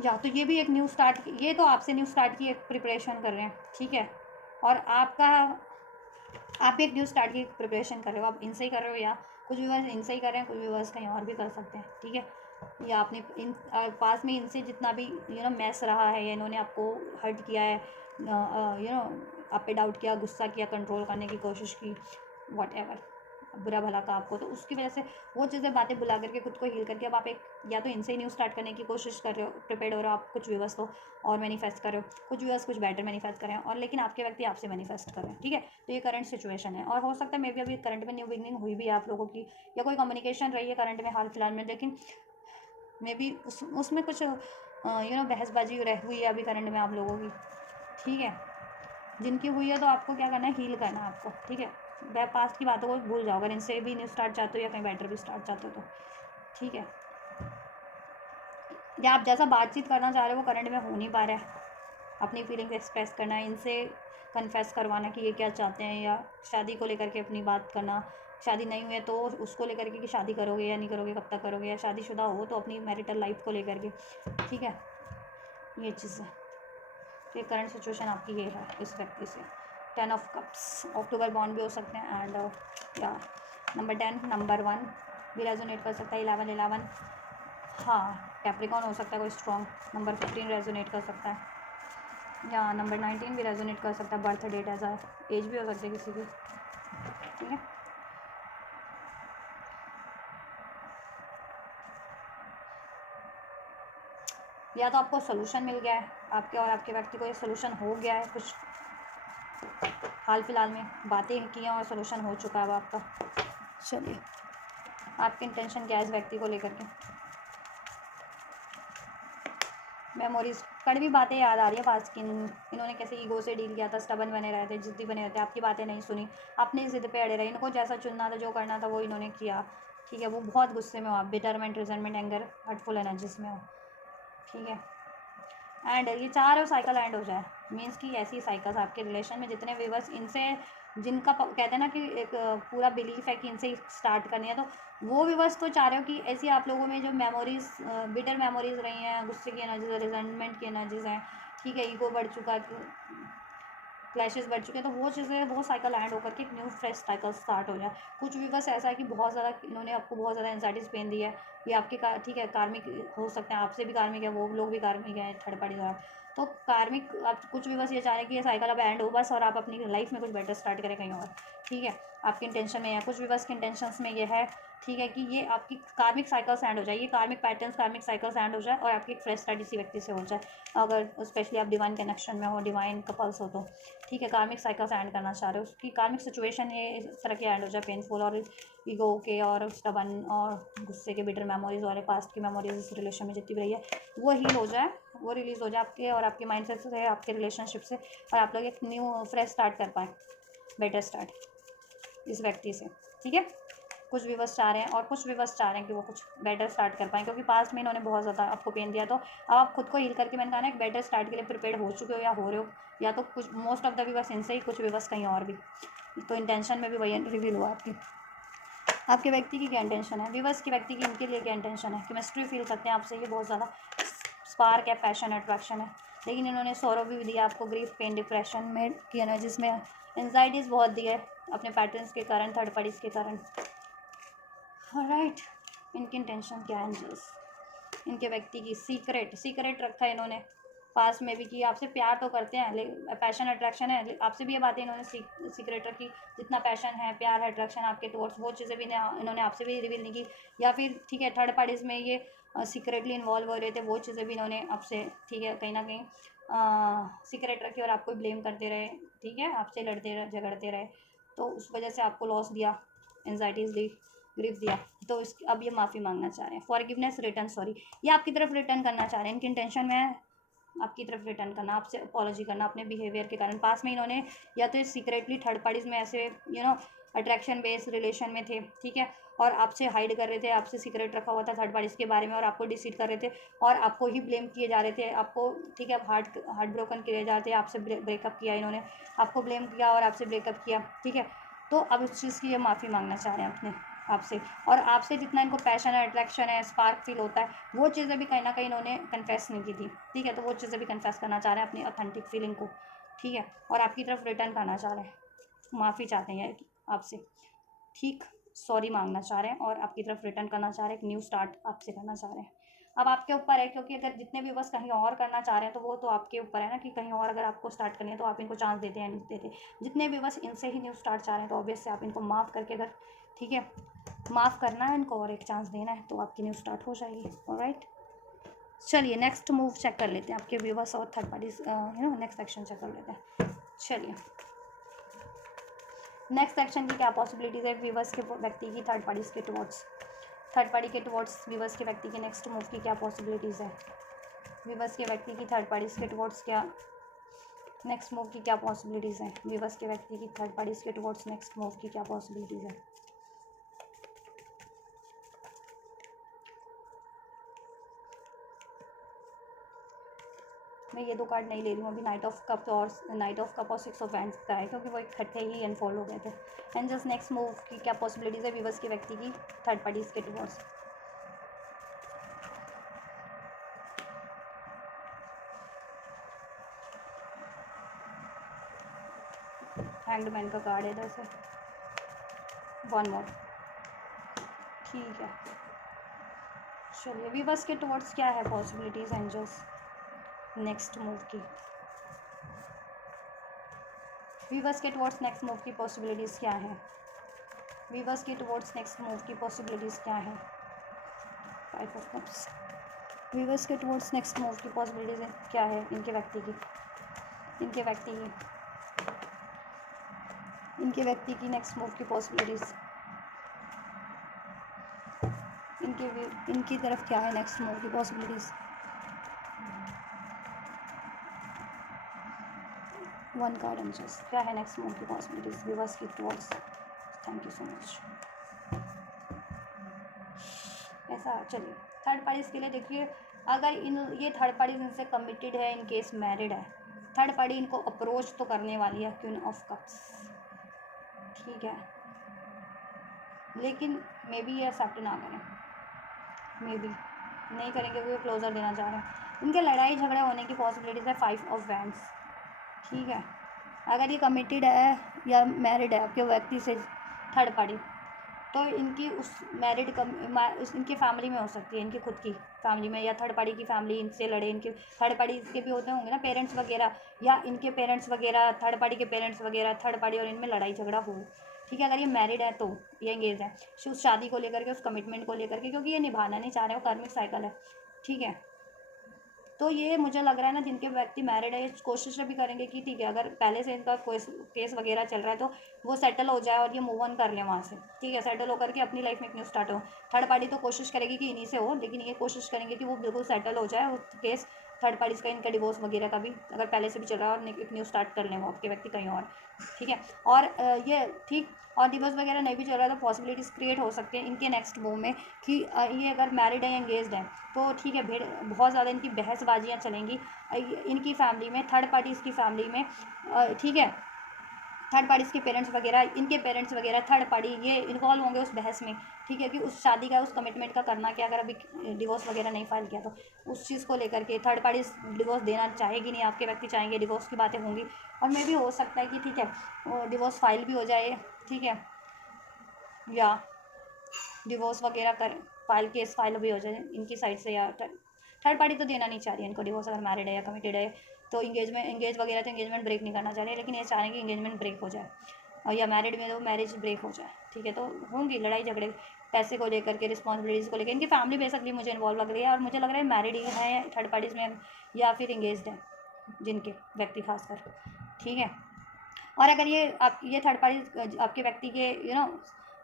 या तो ये भी एक न्यू स्टार्ट, ये तो आपसे न्यू स्टार्ट की एक प्रिपरेशन कर रहे हैं। ठीक है, और आप एक न्यू स्टार्ट की प्रिपरेशन कर रहे हो, आप इनसे ही कर रहे हो, या कुछ व्यूअर्स इनसे ही कर रहे हैं, कुछ व्यूअर्स कहीं और भी कर सकते हैं। ठीक है, या आपने पास में इनसे जितना भी मैस रहा है, या इन्होंने आपको हर्ट किया है, आप पे डाउट किया, गुस्सा किया, कंट्रोल करने की कोशिश की, वॉट एवर, बुरा भला का आपको, तो उसकी वजह से वो चीज़ें बातें बुला करके खुद को हील करके अब आप एक या तो इनसे ही न्यू स्टार्ट करने की कोशिश कर रहे हो, प्रिपेयर हो रहे हो आप, कुछ व्यूअर्स को और मैनिफेस्ट कर रहे हो, कुछ व्यूअर्स कुछ बेटर मैनिफेस्ट कर रहे हैं, और लेकिन आपके व्यक्ति आपसे मैनिफेस्ट कर रहे हैं। ठीक है, तो ये करंट सिचुएशन है, और हो सकता है मे बी अभी करंट में न्यू बिगनिंग हुई भी है आप लोगों की, या कोई कम्युनिकेशन रही है करंट में हाल फिलहाल में, लेकिन मे बी उसमें कुछ बहसबाजी हुई है अभी करंट में आप लोगों की। ठीक है, जिनकी हुई है तो आपको क्या करना है, हील करना है आपको। ठीक है, वह पास्ट की बातों को भूल जाओ, अगर इनसे भी न्यू स्टार्ट चाहते हो या कहीं बेटर भी स्टार्ट चाहते हो तो। ठीक है, या आप जैसा बातचीत करना चाह रहे हो वो करंट में हो नहीं पा रहा है, अपनी फीलिंग्स एक्सप्रेस करना है, इनसे कन्फेस करवाना कि ये क्या चाहते हैं, या शादी को लेकर के अपनी बात करना, शादी नहीं हुई है तो उसको लेकर के कि शादी करोगे या नहीं करोगे, कब तक करोगे, या शादीशुदा हो तो अपनी मैरिटल लाइफ को लेकर के। ठीक है, ये चीज़ है कि करंट सिचुएशन आपकी ये है इस व्यक्ति से। 10 ऑफ कप्स, अक्टूबर बॉन्ड भी हो सकते हैं, एंड या नंबर 10, नंबर 1 भी रेजोनेट कर सकता है, 11, हाँ, कैप्रिकॉन हो सकता है कोई स्ट्रॉन्ग, नंबर 15 रेजोनेट कर सकता है, या नंबर 19 भी रेजोनेट कर सकता है, बर्थ डेट एज एज भी हो सकती है किसी की। ठीक है, या तो आपको सोल्यूशन मिल गया है, आपके और आपके व्यक्ति को ये सोल्यूशन हो गया है, कुछ हाल फिलहाल में बातें की हैं और सोल्यूशन हो चुका है अब आपका। चलिए, आपकी इंटेंशन क्या है इस व्यक्ति को लेकर के? मेमोरीज, कड़वी बातें याद आ रही है पास की। इन्होंने कैसे ईगो से डील किया था, स्टबन बने रहे थे, जिद्दी बने रहे थे, आपकी बातें नहीं सुनी, अपनी ज़िद पे अड़े रहे। इनको जैसा चुनना था, जो करना था वो इन्होंने किया। ठीक है, वो बहुत गुस्से में हो आप, बिटरमेंट, रिजनमेंट, एंगर, हर्टफुल एनर्जीज में हो। ठीक है, एंड ये चाह रहे हो साइकिल एंड हो जाए। मीन्स कि ऐसी साइकिल्स आपके रिलेशन में जितने व्यूवर्स इनसे, जिनका कहते हैं ना कि एक पूरा बिलीफ है कि इनसे स्टार्ट करनी है, तो वो व्यूवर्स तो चाह रहे हो कि ऐसी आप लोगों में जो मेमोरीज, बिटर मेमोरीज रही हैं, गुस्से की एनर्जीज है, रिजेंटमेंट की एनर्जीज हैं, ठीक है, ईगो बढ़ चुका, क्लैशेस बढ़ चुके हैं, तो वो चीज़ें, वो साइकिल एंड होकर के एक न्यू फ्रेश साइकिल स्टार्ट हो जाए। कुछ व्यूवर्स ऐसा है कि बहुत ज़्यादा इन्होंने आपको बहुत ज़्यादा एंजाइटीज पेन दी है, ये आपके ठीक है कार्मिक हो सकते हैं, आपसे भी कार्मिक है, वो लोग भी कार्मिक हैं, थर्ड पार्टी द्वारा। तो कार्मिक, आप कुछ व्यूवर्स ये चाह रहे हैं कि ये साइकिल अब एंड हो बस, और आप अपनी लाइफ में कुछ बेटर स्टार्ट करें कहीं और। ठीक है, आपकी इंटेंशन में है, कुछ व्यूवर्स के इंटेंशंस में ये है, ठीक है, कि ये आपकी कार्मिक साइकिल्स एंड हो जाए, ये कार्मिक पैटर्न्स, कार्मिक साइकिल्स एंड हो जाए, और आपकी एक फ्रेश स्टार्ट इसी व्यक्ति से हो जाए, अगर स्पेशली आप डिवाइन कनेक्शन में हो, डिवाइन कपल्स हो तो। ठीक है, कार्मिक साइकिल्स एंड करना चाह रहे हो, उसकी कार्मिक सिचुएशन ये इस तरह की एंड हो जाए, पेनफुल और ईगो के और स्टबन और गुस्से के बिटर मेमोरीज और पास्ट की मेमोरीज इस रिलेशन में जितनी भी रही है, वो हील हो जाए, वो रिलीज़ हो जाए आपके और आपके माइंडसेट से, आपके रिलेशनशिप से, और आप लोग एक न्यू फ्रेश स्टार्ट कर पाएँ, बेटर स्टार्ट इस व्यक्ति से। ठीक है, कुछ व्यूवर्स चाह रहे हैं, और कुछ व्यूवर्स चाह रहे हैं कि वो कुछ बेटर स्टार्ट कर पाएँ, क्योंकि पास्ट में इन्होंने बहुत ज़्यादा आपको पेन दिया, तो अब आप खुद को हील करके, मैंने कहा ना, एक बेटर स्टार्ट के लिए प्रिपेयर हो चुके हो या हो रहे हो, या तो कुछ मोस्ट ऑफ द व्यूवर्स इनसे ही, कुछ व्यूवर्स कहीं और भी। तो इंटेंशन में भी वही रिवील हुआ आपके व्यक्ति की क्या इंटेंशन है, व्यूवर्स की व्यक्ति की इनके लिए क्या इंटेंशन है। केमिस्ट्री फील करते हैं आपसे, ये बहुत ज़्यादा स्पार्क है, पैशन, अट्रैक्शन है, लेकिन इन्होंने सौरव भी दिया आपको, ग्रीफ, पेन, डिप्रेशन में की एनर्जीज में एंजाइटीज़ बहुत दी है अपने पैटर्न्स के कारण, थर्ड पार्टीज़ के कारण। राइट, इनकी इंटेंशन क्या है एंजल्स, इनके व्यक्ति की सीक्रेट रखा है इन्होंने पास में भी, कि आपसे प्यार तो करते हैं, लेकिन पैशन, अट्रैक्शन है, आपसे भी ये बातें इन्होंने सीक्रेट रखी, जितना पैशन है, प्यार है, अट्रैक्शन आपके टुवर्ड्स, वो चीज़ें भी इन्होंने आपसे भी रिवील नहीं की, या फिर ठीक है थर्ड पार्टीज़ में ये सीक्रेटली इन्वॉल्व हो रहे थे, वो चीज़ें भी इन्होंने आपसे, ठीक है, कहीं ना कहीं सीक्रेट रखी, और आपको ब्लेम करते रहे, ठीक है, आपसे लड़ते रहे, झगड़ते रहे, तो उस वजह से आपको लॉस दिया, एंजाइटीज़ दी, ग्रीफ दिया, तो इस अब ये माफ़ी मांगना चाह रहे हैं, फॉरगिवनेस, रिटर्न सॉरी, ये आपकी तरफ रिटर्न करना चाह रहे हैं, इनकी इंटेंशन में आपकी तरफ रिटर्न करना, आपसे अपॉलॉजी करना अपने बिहेवियर के कारण। पास में इन्होंने या तो सीक्रेटली थर्ड पार्टीज़ में ऐसे अट्रैक्शन बेस्ड रिलेशन में थे, ठीक है, और आपसे हाइड कर रहे थे, आपसे सीक्रेट रखा हुआ था थर्ड पार्टीज़ के बारे में, और आपको डिसीड कर रहे थे, और आपको ही ब्लेम किए जा रहे थे, आपको, ठीक है, हार्ट ब्रोकन किए जा रहे थे, आपसे ब्रेकअप किया इन्होंने, आपको ब्लेम किया और आपसे ब्रेकअप किया, ठीक है, तो अब इस चीज़ की ये माफ़ी मांगना चाह रहे हैं अपने आपसे, और आपसे जितना इनको पैशन है, अट्रैक्शन है, स्पार्क फील होता है, वो चीज़ें भी कहीं ना कहीं इन्होंने कन्फेस नहीं की थी, ठीक है, तो वो चीज़ें भी कन्फेस करना चाह रहे हैं अपनी ऑथेंटिक फीलिंग को, ठीक है, और आपकी तरफ रिटर्न करना चाह रहे हैं, माफ़ी चाहते हैं आपसे, ठीक, सॉरी मांगना चाह रहे हैं, और आपकी तरफ रिटर्न करना चाह रहे हैं, एक न्यू स्टार्ट आपसे करना चाह रहे हैं। अब आपके ऊपर है, क्योंकि अगर जितने भी बस कहीं और करना चाह रहे हैं, तो वो तो आपके ऊपर है ना, कि कहीं और अगर आपको स्टार्ट करनी है तो आप इनको चांस देते हैं, नहीं देते। जितने भी बस इनसे ही न्यू स्टार्ट चाह रहे हैं, तो ऑब्वियस से आप इनको माफ़ करके, अगर, ठीक है, माफ़ करना है इनको और एक चांस देना है, तो आपकी न्यू स्टार्ट हो जाएगी। ऑलराइट, चलिए नेक्स्ट मूव चेक कर लेते हैं आपके व्यूवर्स और third parties, next action check कर लेते हैं। चलिए, नेक्स्ट एक्शन की क्या पॉसिबिलिटीज़ है व्यूवर्स के व्यक्ति की थर्ड पार्टीज़ के टुवर्ड्स, थर्ड पार्टी के टुवर्ड्स व्यूवर्स के व्यक्ति के नेक्स्ट मूव की क्या पॉसिबिलिटीज़ है, व्यूवर्स के व्यक्ति की थर्ड पार्टीज़ के टुवर्ड्स क्या नेक्स्ट मूव की क्या पॉसिबिलिटीज़ है, व्यूवर्स के व्यक्ति की थर्ड पार्टीज़ के टुवर्ड्स नेक्स्ट मूव की क्या पॉसिबिलिटीज़ है। मैं ये दो कार्ड नहीं ले रही हूँ अभी, नाइट ऑफ कप और सिक्स ऑफ वैंड्स का है, क्योंकि वो इकट्ठे ही अनफोल्ड हो गए थे। एंड जस्ट नेक्स्ट मूव की क्या पॉसिबिलिटीज़ है व्यूवर्स के व्यक्ति की थर्ड पार्टीज़ के टुवर्ड्स। हैंग्ड मैन का कार्ड है इधर से, वन मोर, ठीक है। चलिए, व्यूवर्स के टुवर्ड्स क्या है पॉसिबिलिटीज़ एंजल्स नेक्स्ट मूव की, व्यूवर्स के टुवर्ड्स नेक्स्ट मूव की पॉसिबिलिटीज़ क्या है, व्यूवर्स के टुवर्ड्स नेक्स्ट मूव की पॉसिबिलिटीज़ क्या है, 5 ऑफ कप्स, व्यूवर्स के टुवर्ड्स नेक्स्ट मूव की पॉसिबिलिटीज़ क्या है इनके व्यक्ति की, इनके व्यक्ति की इनके व्यक्ति की नेक्स्ट मूव की पॉसिबिलिटीज़, इनकी तरफ क्या है नेक्स्ट मूव की पॉसिबिलिटीज़। वन कार्ड एंजल्स, क्या है नेक्स्ट मूव की पॉसिबिलिटीज़, रिवर्स की towards. Thank you so much. ऐसा चलिए थर्ड पार्टीज़ के लिए देखिए, अगर ये थर्ड पार्टीज इनसे कमिटेड है, इन केस मैरिड है, थर्ड पार्टी इनको अप्रोच तो करने वाली है, क्वीन ऑफ कप्स, ठीक है, लेकिन मे बी ये एक्सेप्ट ना करें, मे बी नहीं करेंगे, वो क्लोजर देना चाह रहे हैं। इनके लड़ाई झगड़े होने की पॉसिबिलिटीज़ है 5 ऑफ वैंड्स, ठीक है। अगर ये कमिटेड है या मैरिड है आपके व्यक्ति से थर्ड पार्टी, तो इनकी उस मैरिड इनकी फैमिली में हो सकती है, इनकी खुद की फैमिली में, या थर्ड पार्टी की फैमिली इनसे लड़े, इनके थर्ड पार्टी के भी होते होंगे ना पेरेंट्स वगैरह, या इनके पेरेंट्स वगैरह थर्ड पार्टी के पेरेंट्स वगैरह, थर्ड पार्टी और इनमें लड़ाई झगड़ा हो, ठीक है। अगर ये मैरिड है तो ये एंगेज है उस शादी को लेकर के, उस कमिटमेंट को लेकर के, क्योंकि ये निभाना नहीं चाह रहे हो, कार्मिक साइकिल है, ठीक है। तो ये मुझे लग रहा है ना, जिनके व्यक्ति मैरिड है ये कोशिश भी करेंगे कि ठीक है, अगर पहले से इनका कोई केस वगैरह चल रहा है तो वो सेटल हो जाए और ये मूव ऑन कर लें वहाँ से, ठीक है, सेटल होकर के अपनी लाइफ में एक न्यू स्टार्ट हो। थर्ड पार्टी तो कोशिश करेगी कि इन्हीं से हो, लेकिन ये कोशिश करेंगे कि वो बिल्कुल सेटल हो जाए वो केस थर्ड पार्टीज का, इनका डिवोर्स वगैरह का भी अगर पहले से भी चल रहा है, और एक न्यू स्टार्ट कर लें वो आपके व्यक्ति कहीं और, ठीक है। और ये ठीक, और डिवोर्स वगैरह नहीं भी चल रहा है तो पॉसिबिलिटीज़ क्रिएट हो सकते हैं इनके नेक्स्ट मूव में कि ये अगर मैरिड है या एंगेज्ड है तो ठीक है, बहुत ज़्यादा इनकी बहसबाजियाँ चलेंगी इनकी फैमिली में, थर्ड पार्टीज़ की फैमिली में, ठीक है, थर्ड पार्टीज़ के पेरेंट्स वगैरह, इनके पेरेंट्स वगैरह, थर्ड पार्टी ये इन्वॉल्व होंगे उस बहस में, ठीक है, कि उस शादी का, उस कमिटमेंट का करना क्या, अगर अभी डिवोर्स वगैरह नहीं फाइल किया तो उस चीज़ को लेकर के थर्ड पार्टी डिवोर्स देना चाहेगी नहीं, आपके व्यक्ति चाहेंगे, डिवोर्स की बातें होंगी, और मे भी हो सकता है कि ठीक है डिवोर्स फाइल भी हो जाए, ठीक है, या डिवोर्स वगैरह कर फाइल, केस फाइल भी हो जाए इनकी साइड से, या थर्ड पार्टी तो देना नहीं चाह रही है इनको डिवोर्स, अगर मैरिड है या कमिटेड है तो एंगेज वगैरह तो एंगेजमेंट ब्रेक नहीं करना चाह रहे, लेकिन ये चाह रहे हैं कि एंगेजमेंट ब्रेक हो जाए, और या मैरिड में तो मैरिज ब्रेक हो जाए, ठीक है। तो होंगी लड़ाई झगड़े पैसे को लेकर के, रिस्पॉन्सिबिलिटीज़ को लेकर, इनकी फैमिली बेसिकली मुझे इन्वॉल्व लग रही है, और मुझे लग रहा है मैरिड ही है थर्ड पार्टीज़ में, या फिर इंगेज्ड है जिनके व्यक्ति खासकर, ठीक है। और अगर ये थर्ड पार्टी आपके व्यक्ति के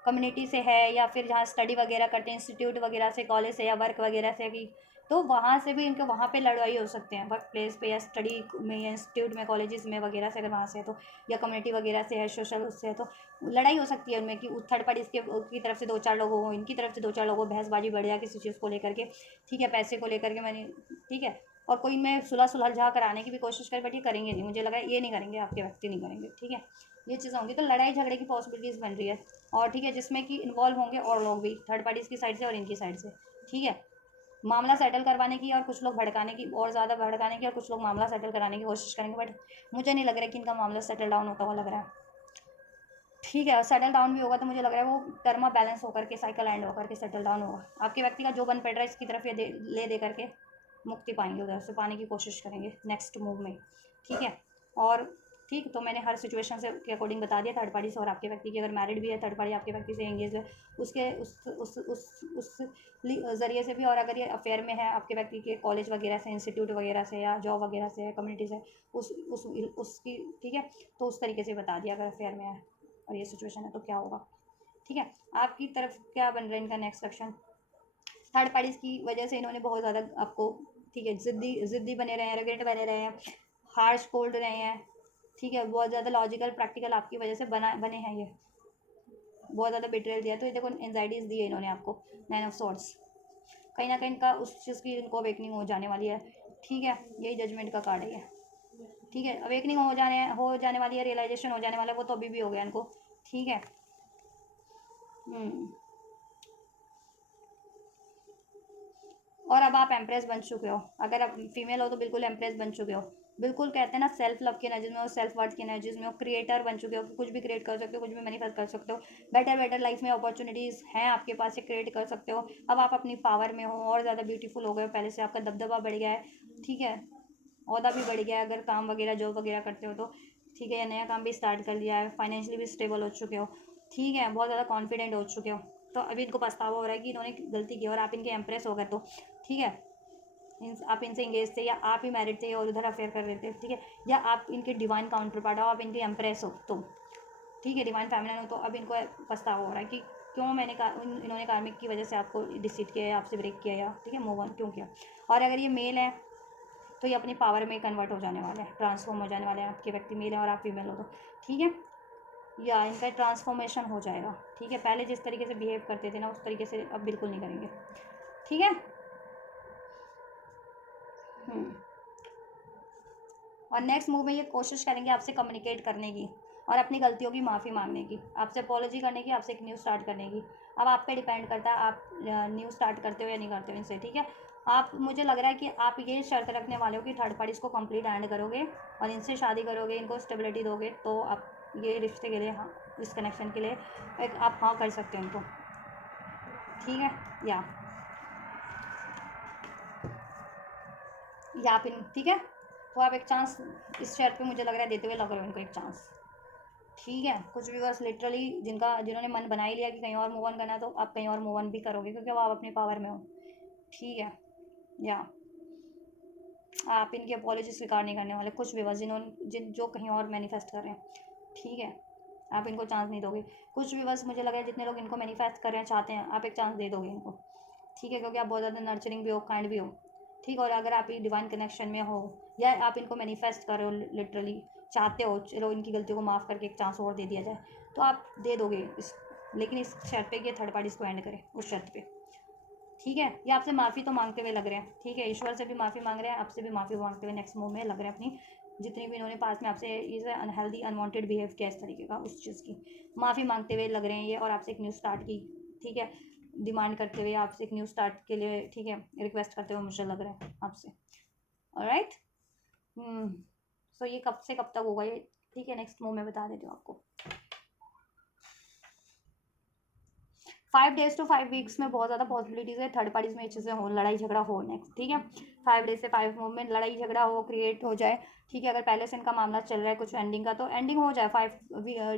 कम्युनिटी से है, या फिर जहाँ स्टडी वगैरह करते हैं, इंस्टीट्यूट वगैरह से, कॉलेज से, या वर्क वगैरह से भी, तो वहाँ से भी इनके वहाँ पे लड़ाई हो सकते हैं, वर्क प्लेस पे, या स्टडी में, या इंस्टीट्यूट में, कॉलेजेस में वगैरह से, अगर वहाँ से है तो, या कम्युनिटी वगैरह से है, सोशल उससे है, तो लड़ाई हो सकती है उनमें कि थर्ड पार्टी की तरफ से 2-4 लोग हो, इनकी तरफ से 2-4 लोग हो, बहसबाजी बढ़ जाए किसी चीज़ को लेकर के, ठीक है, पैसे को लेकर के, मैंने, ठीक है, और कोई इनमें सुलह कराने की भी कोशिश करे, बट ये करेंगे नहीं, मुझे लगा ये नहीं करेंगे, आपके व्यक्ति नहीं करेंगे, ठीक है। ये चीज़ें होंगी, तो लड़ाई झगड़े की पॉसिबिलिटीज़ बन रही है, और ठीक है, जिसमें कि इन्वॉल्व होंगे और लोग भी, थर्ड पार्टीज़ की साइड से और इनकी साइड से, ठीक है, मामला सेटल करवाने की, और कुछ लोग भड़काने की, और ज़्यादा भड़काने की, और कुछ लोग मामला सेटल कराने की कोशिश करेंगे, बट मुझे नहीं लग रहा है कि इनका मामला सेटल डाउन होता हुआ लग रहा है, ठीक है। सेटल डाउन भी होगा तो मुझे लग रहा है वो टर्मा बैलेंस होकर के, साइकिल एंड होकर के सेटल डाउन होगा, आपके व्यक्ति का जो बन पड़ रहा है इसकी तरफ ये ले दे करके मुक्ति पाएंगे, उधर से पाने की कोशिश करेंगे नेक्स्ट मूव में, ठीक है। और ठीक, तो मैंने हर सिचुएशन से के अकॉर्डिंग बता दिया, थर्ड पार्टी से, और आपके व्यक्ति की अगर मैरिड भी है थर्ड पार्टी आपके व्यक्ति से एंगेज है, उसके उस ज़रिए से भी, और अगर ये अफेयर में है आपके व्यक्ति के कॉलेज वगैरह से, इंस्टीट्यूट वगैरह से, या जॉब वगैरह से, कम्युनिटी से, उसकी, ठीक है, तो उस तरीके से बता दिया, अगर अफेयर में है और ये सिचुएशन है तो क्या होगा, ठीक है। आपकी तरफ क्या बन रहा है इनका नेक्स्ट एक्शन, थर्ड पार्टीज़ की वजह से इन्होंने बहुत ज़्यादा आपको, ठीक है, ज़िद्दी बने रहे हैं, एरोगेंट बने रहे हैं, हार्श कोल्ड रहे हैं, ठीक है, बहुत ज़्यादा लॉजिकल प्रैक्टिकल आपकी वजह से बने हैं ये, बहुत ज़्यादा बिट्रेल दिया, तो ये देखो एंजाइटीज़ दी है इन्होंने आपको, 9 ऑफ सॉर्ड्स, कहीं ना कहीं इनका उस चीज़ की इनको अवेकनिंग हो जाने वाली है, ठीक है, यही जजमेंट का कार्ड है, ठीक है, अवेकनिंग हो जाने वाली है, रियलाइजेशन हो जाने वाला है, वो तो अभी भी हो गया इनको, ठीक है। और अब आप एम्प्रेस बन चुके हो, अगर आप फीमेल हो तो बिल्कुल एम्प्रेस बन चुके हो, बिल्कुल कहते हैं ना सेल्फ लव की एनर्जीज में हो, सेल्फ वर्थ की एनर्जीज में हो, क्रिएटर बन चुके हो, कुछ भी क्रिएट कर सकते हो, कुछ भी मैनिफेस्ट कर सकते हो, बेटर लाइफ में अपॉर्चुनिटीज़ हैं आपके पास, ये क्रिएट कर सकते हो, अब आप अपनी पावर में हो, और ज़्यादा ब्यूटीफुल हो गए हो, पहले से आपका दबदबा बढ़ गया है, ठीक है, ओहदा भी बढ़ गया है, अगर काम वगैरह जॉब वगैरह करते हो तो, ठीक है, या नया काम भी स्टार्ट कर लिया है, फाइनेंशियली भी स्टेबल हो चुके हो, ठीक है, बहुत ज़्यादा कॉन्फिडेंट हो चुके हो, तो अभी इनको पछतावा हो रहा है कि इन्होंने गलती की, और आप इनके एम्प्रेस हो गए तो, ठीक है, आप इनसे इंगेज थे, या आप ही मैरिड थे और उधर अफेयर कर रहे थे, ठीक है, या आप इनके डिवाइन काउंटर पार्ट हो, आप इनके एम्प्रेस हो, तो ठीक है, डिवाइन फेमिनिन हो तो अब इनको पछतावा हो रहा है कि क्यों मैंने इन्होंने कार्मिक की वजह से आपको डिसीट किया या आपसे ब्रेक किया, या ठीक है मूव ऑन क्यों किया। और अगर ये मेल है तो ये अपनी पावर में कन्वर्ट हो जाने वाले हैं, ट्रांसफॉर्म हो जाने वाले हैं। आपके व्यक्ति मेल है और आप फीमेल हो तो ठीक है, या इनका ट्रांसफॉर्मेशन हो जाएगा। ठीक है, पहले जिस तरीके से बिहेव करते थे ना उस तरीके से अब बिल्कुल नहीं करेंगे। ठीक है। और नेक्स्ट मूव में ये कोशिश करेंगे आपसे कम्युनिकेट करने की और अपनी गलतियों की माफ़ी मांगने की, आपसे अपॉलॉजी करने की, आपसे एक न्यू स्टार्ट करने की। अब आप पे डिपेंड करता है आप न्यू स्टार्ट करते हो या नहीं करते हो इनसे। ठीक है, आप मुझे लग रहा है कि आप ये शर्त रखने वाले हो कि थर्ड पार्टीज़ को कंप्लीट एंड करोगे और इनसे शादी करोगे, इनको स्टेबिलिटी दोगे, तो आप ये रिश्ते के लिए, हाँ इस कनेक्शन के लिए एक आप हाँ कर सकते हो इनको। ठीक है, या आप इन ठीक है, तो आप एक चांस इस शर्त पे मुझे लग रहा है देते हुए लग रहे हो इनको एक चांस। ठीक है, कुछ व्यूअर्स लिटरली जिन्होंने मन बना ही लिया कि कहीं और मूव ऑन करना है तो आप कहीं और मूव ऑन भी करोगे क्योंकि अब आप अपनी पावर में हो। ठीक है, या आप इनकी अपॉलॉजी स्वीकार नहीं करने वाले। कुछ व्यूअर्स जो कहीं और मैनिफेस्ट कर रहे हैं, ठीक है, आप इनको चांस नहीं दोगे। कुछ व्यूअर्स मुझे लगा है जितने लोग इनको मैनिफेस्ट कर रहे हैं, चाहते हैं, आप एक चांस दे दोगे इनको। ठीक है, क्योंकि आप बहुत ज़्यादा नर्चरिंग भी हो, काइंड भी हो। ठीक, और अगर आप डिवाइन कनेक्शन में हो या आप इनको मैनिफेस्ट कर रहे हो, लिटरली चाहते हो चलो इनकी गलतियों को माफ़ करके एक चांस और दे दिया जाए, तो आप दे दोगे लेकिन इस शर्त पे कि थर्ड पार्टीज़ को एंड करें, उस शर्त पे। ठीक है, ये आपसे माफ़ी तो मांगते हुए लग रहे हैं। ठीक है, ईश्वर से भी माफ़ी मांग रहे हैं, आपसे भी माफ़ी मांगते हुए नेक्स्ट मूव में लग रहे हैं। अपनी जितनी भी इन्होंने पास में आपसे इसे अनहेल्दी अनवांटेड बिहेव किया इस तरीके का, उस चीज़ की माफ़ी मांगते हुए लग रहे हैं ये, और आपसे एक न्यू स्टार्ट की, ठीक है, डिमांड करते हुए आपसे एक न्यू स्टार्ट के लिए, ठीक है, रिक्वेस्ट करते हुए मुझे लग रहा है आपसे। ऑलराइट, सो ये कब से कब तक होगा ये, ठीक है, नेक्स्ट मूव में बता देती हूँ आपको। 5 days to 5 weeks में बहुत ज़्यादा पॉसिबिलिटीज़ है थर्ड पार्टीज में ये चीज़ें हो, लड़ाई झगड़ा हो नेक्स्ट। ठीक है, 5 days से 5 मूव में लड़ाई झगड़ा हो, क्रिएट हो जाए। ठीक है, अगर पहले से इनका मामला चल रहा है कुछ एंडिंग का, तो एंडिंग हो जाए 5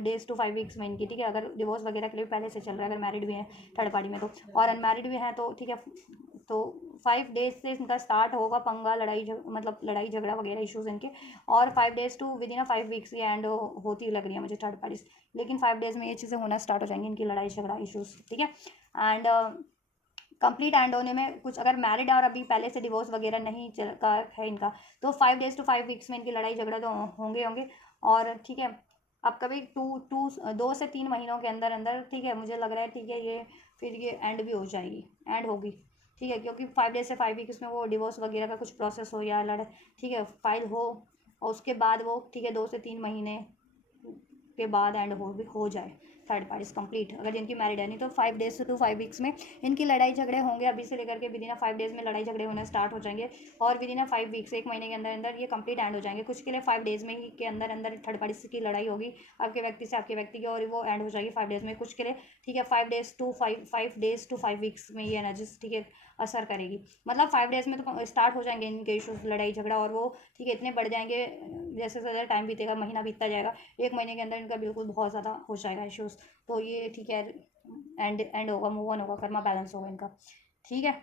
days to 5 weeks में इनकी। ठीक है, अगर डिवोर्स वगैरह के लिए पहले से चल रहा है, अगर मैरिड भी है थर्ड पार्टी में तो, और अनमैरिड भी हैं तो ठीक है, तो 5 days से इनका स्टार्ट होगा पंगा, मतलब लड़ाई झगड़ा वगैरह इशूज़ इनके, और 5 days to within 5 weeks ये एंड होती लग रही है मुझे थर्ड पार्टीज। लेकिन 5 days में ये चीज़ें होना स्टार्ट हो जाएंगी, इनकी लड़ाई झगड़ा इशूज़। ठीक है, एंड कंप्लीट एंड होने में कुछ, अगर मैरिड है और अभी पहले से डिवोर्स वगैरह नहीं चल का है इनका, तो 5 days to 5 weeks में इनकी लड़ाई झगड़ा तो होंगे। और ठीक है, अब कभी 2 से 3 महीनों के अंदर अंदर, ठीक है, मुझे लग रहा है, ठीक है, ये फिर ये एंड भी हो जाएगी, एंड होगी। ठीक है, क्योंकि 5 days से 5 weeks में वो डिवोर्स वगैरह का कुछ प्रोसेस हो या ठीक है, फाइल हो, और उसके बाद वो, ठीक है, 2 से 3 महीने के बाद एंड हो जाए थर्ड पार्टीज कंप्लीट, अगर जिनकी मैरिड है। नहीं तो 5 days to 5 weeks में इनकी लड़ाई झगड़े होंगे, अभी से लेकर के विद इन 5 days में लड़ाई झगड़े होने स्टार्ट हो जाएंगे, और विद इन 5 weeks 1 महीने के अंदर अंदर ये कंप्लीट एंड हो जाएंगे। कुछ के लिए 5 days में ही के अंदर अंदर थर्ड पार्टी की लड़ाई होगी आपके व्यक्ति से आपके व्यक्ति की, और वो एंड हो जाएगी 5 days में। कुछ के लिए, ठीक है, 5 days to 5 weeks में ये एनर्जीज, ठीक है, असर करेगी। मतलब 5 days में तो स्टार्ट हो जाएंगे इनके इशूज़, लड़ाई झगड़ा, और वो ठीक है इतने बढ़ जाएंगे जैसे जैसे टाइम बीतेगा, महीना बीतता जाएगा, 1 महीने के अंदर इनका बिल्कुल बहुत ज़्यादा हो जाएगा इशूज़। तो ये ठीक है, एंड होगा, मूव ऑन होगा, कर्मा बैलेंस होगा इनका। ठीक है,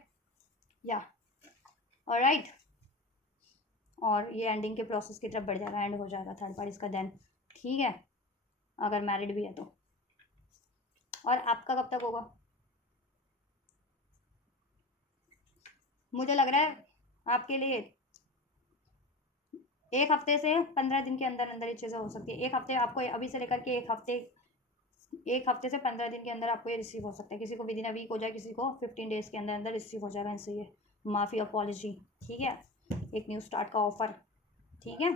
या ऑलराइट, और ये एंडिंग के प्रोसेस की तरफ बढ़ जाएगा, एंड हो जाएगा थर्ड पार्टीज का देन। ठीक है, अगर मैरिड भी है तो। और आपका कब तक होगा? मुझे लग रहा है आपके लिए 1 हफ्ते से 15 दिन के अंदर अंदर ये चीज़ें हो सकती है। 1 हफ्ते आपको अभी से लेकर के 1 हफ्ते से 15 दिन के अंदर आपको ये रिसीव हो सकता है। किसी को विद इन अ वीक हो जाए, किसी को 15 days के अंदर अंदर रिसीव हो जाएगा इनसे ये माफ़ी, अपॉलॉजी। ठीक है, एक न्यू स्टार्ट का ऑफर। ठीक है,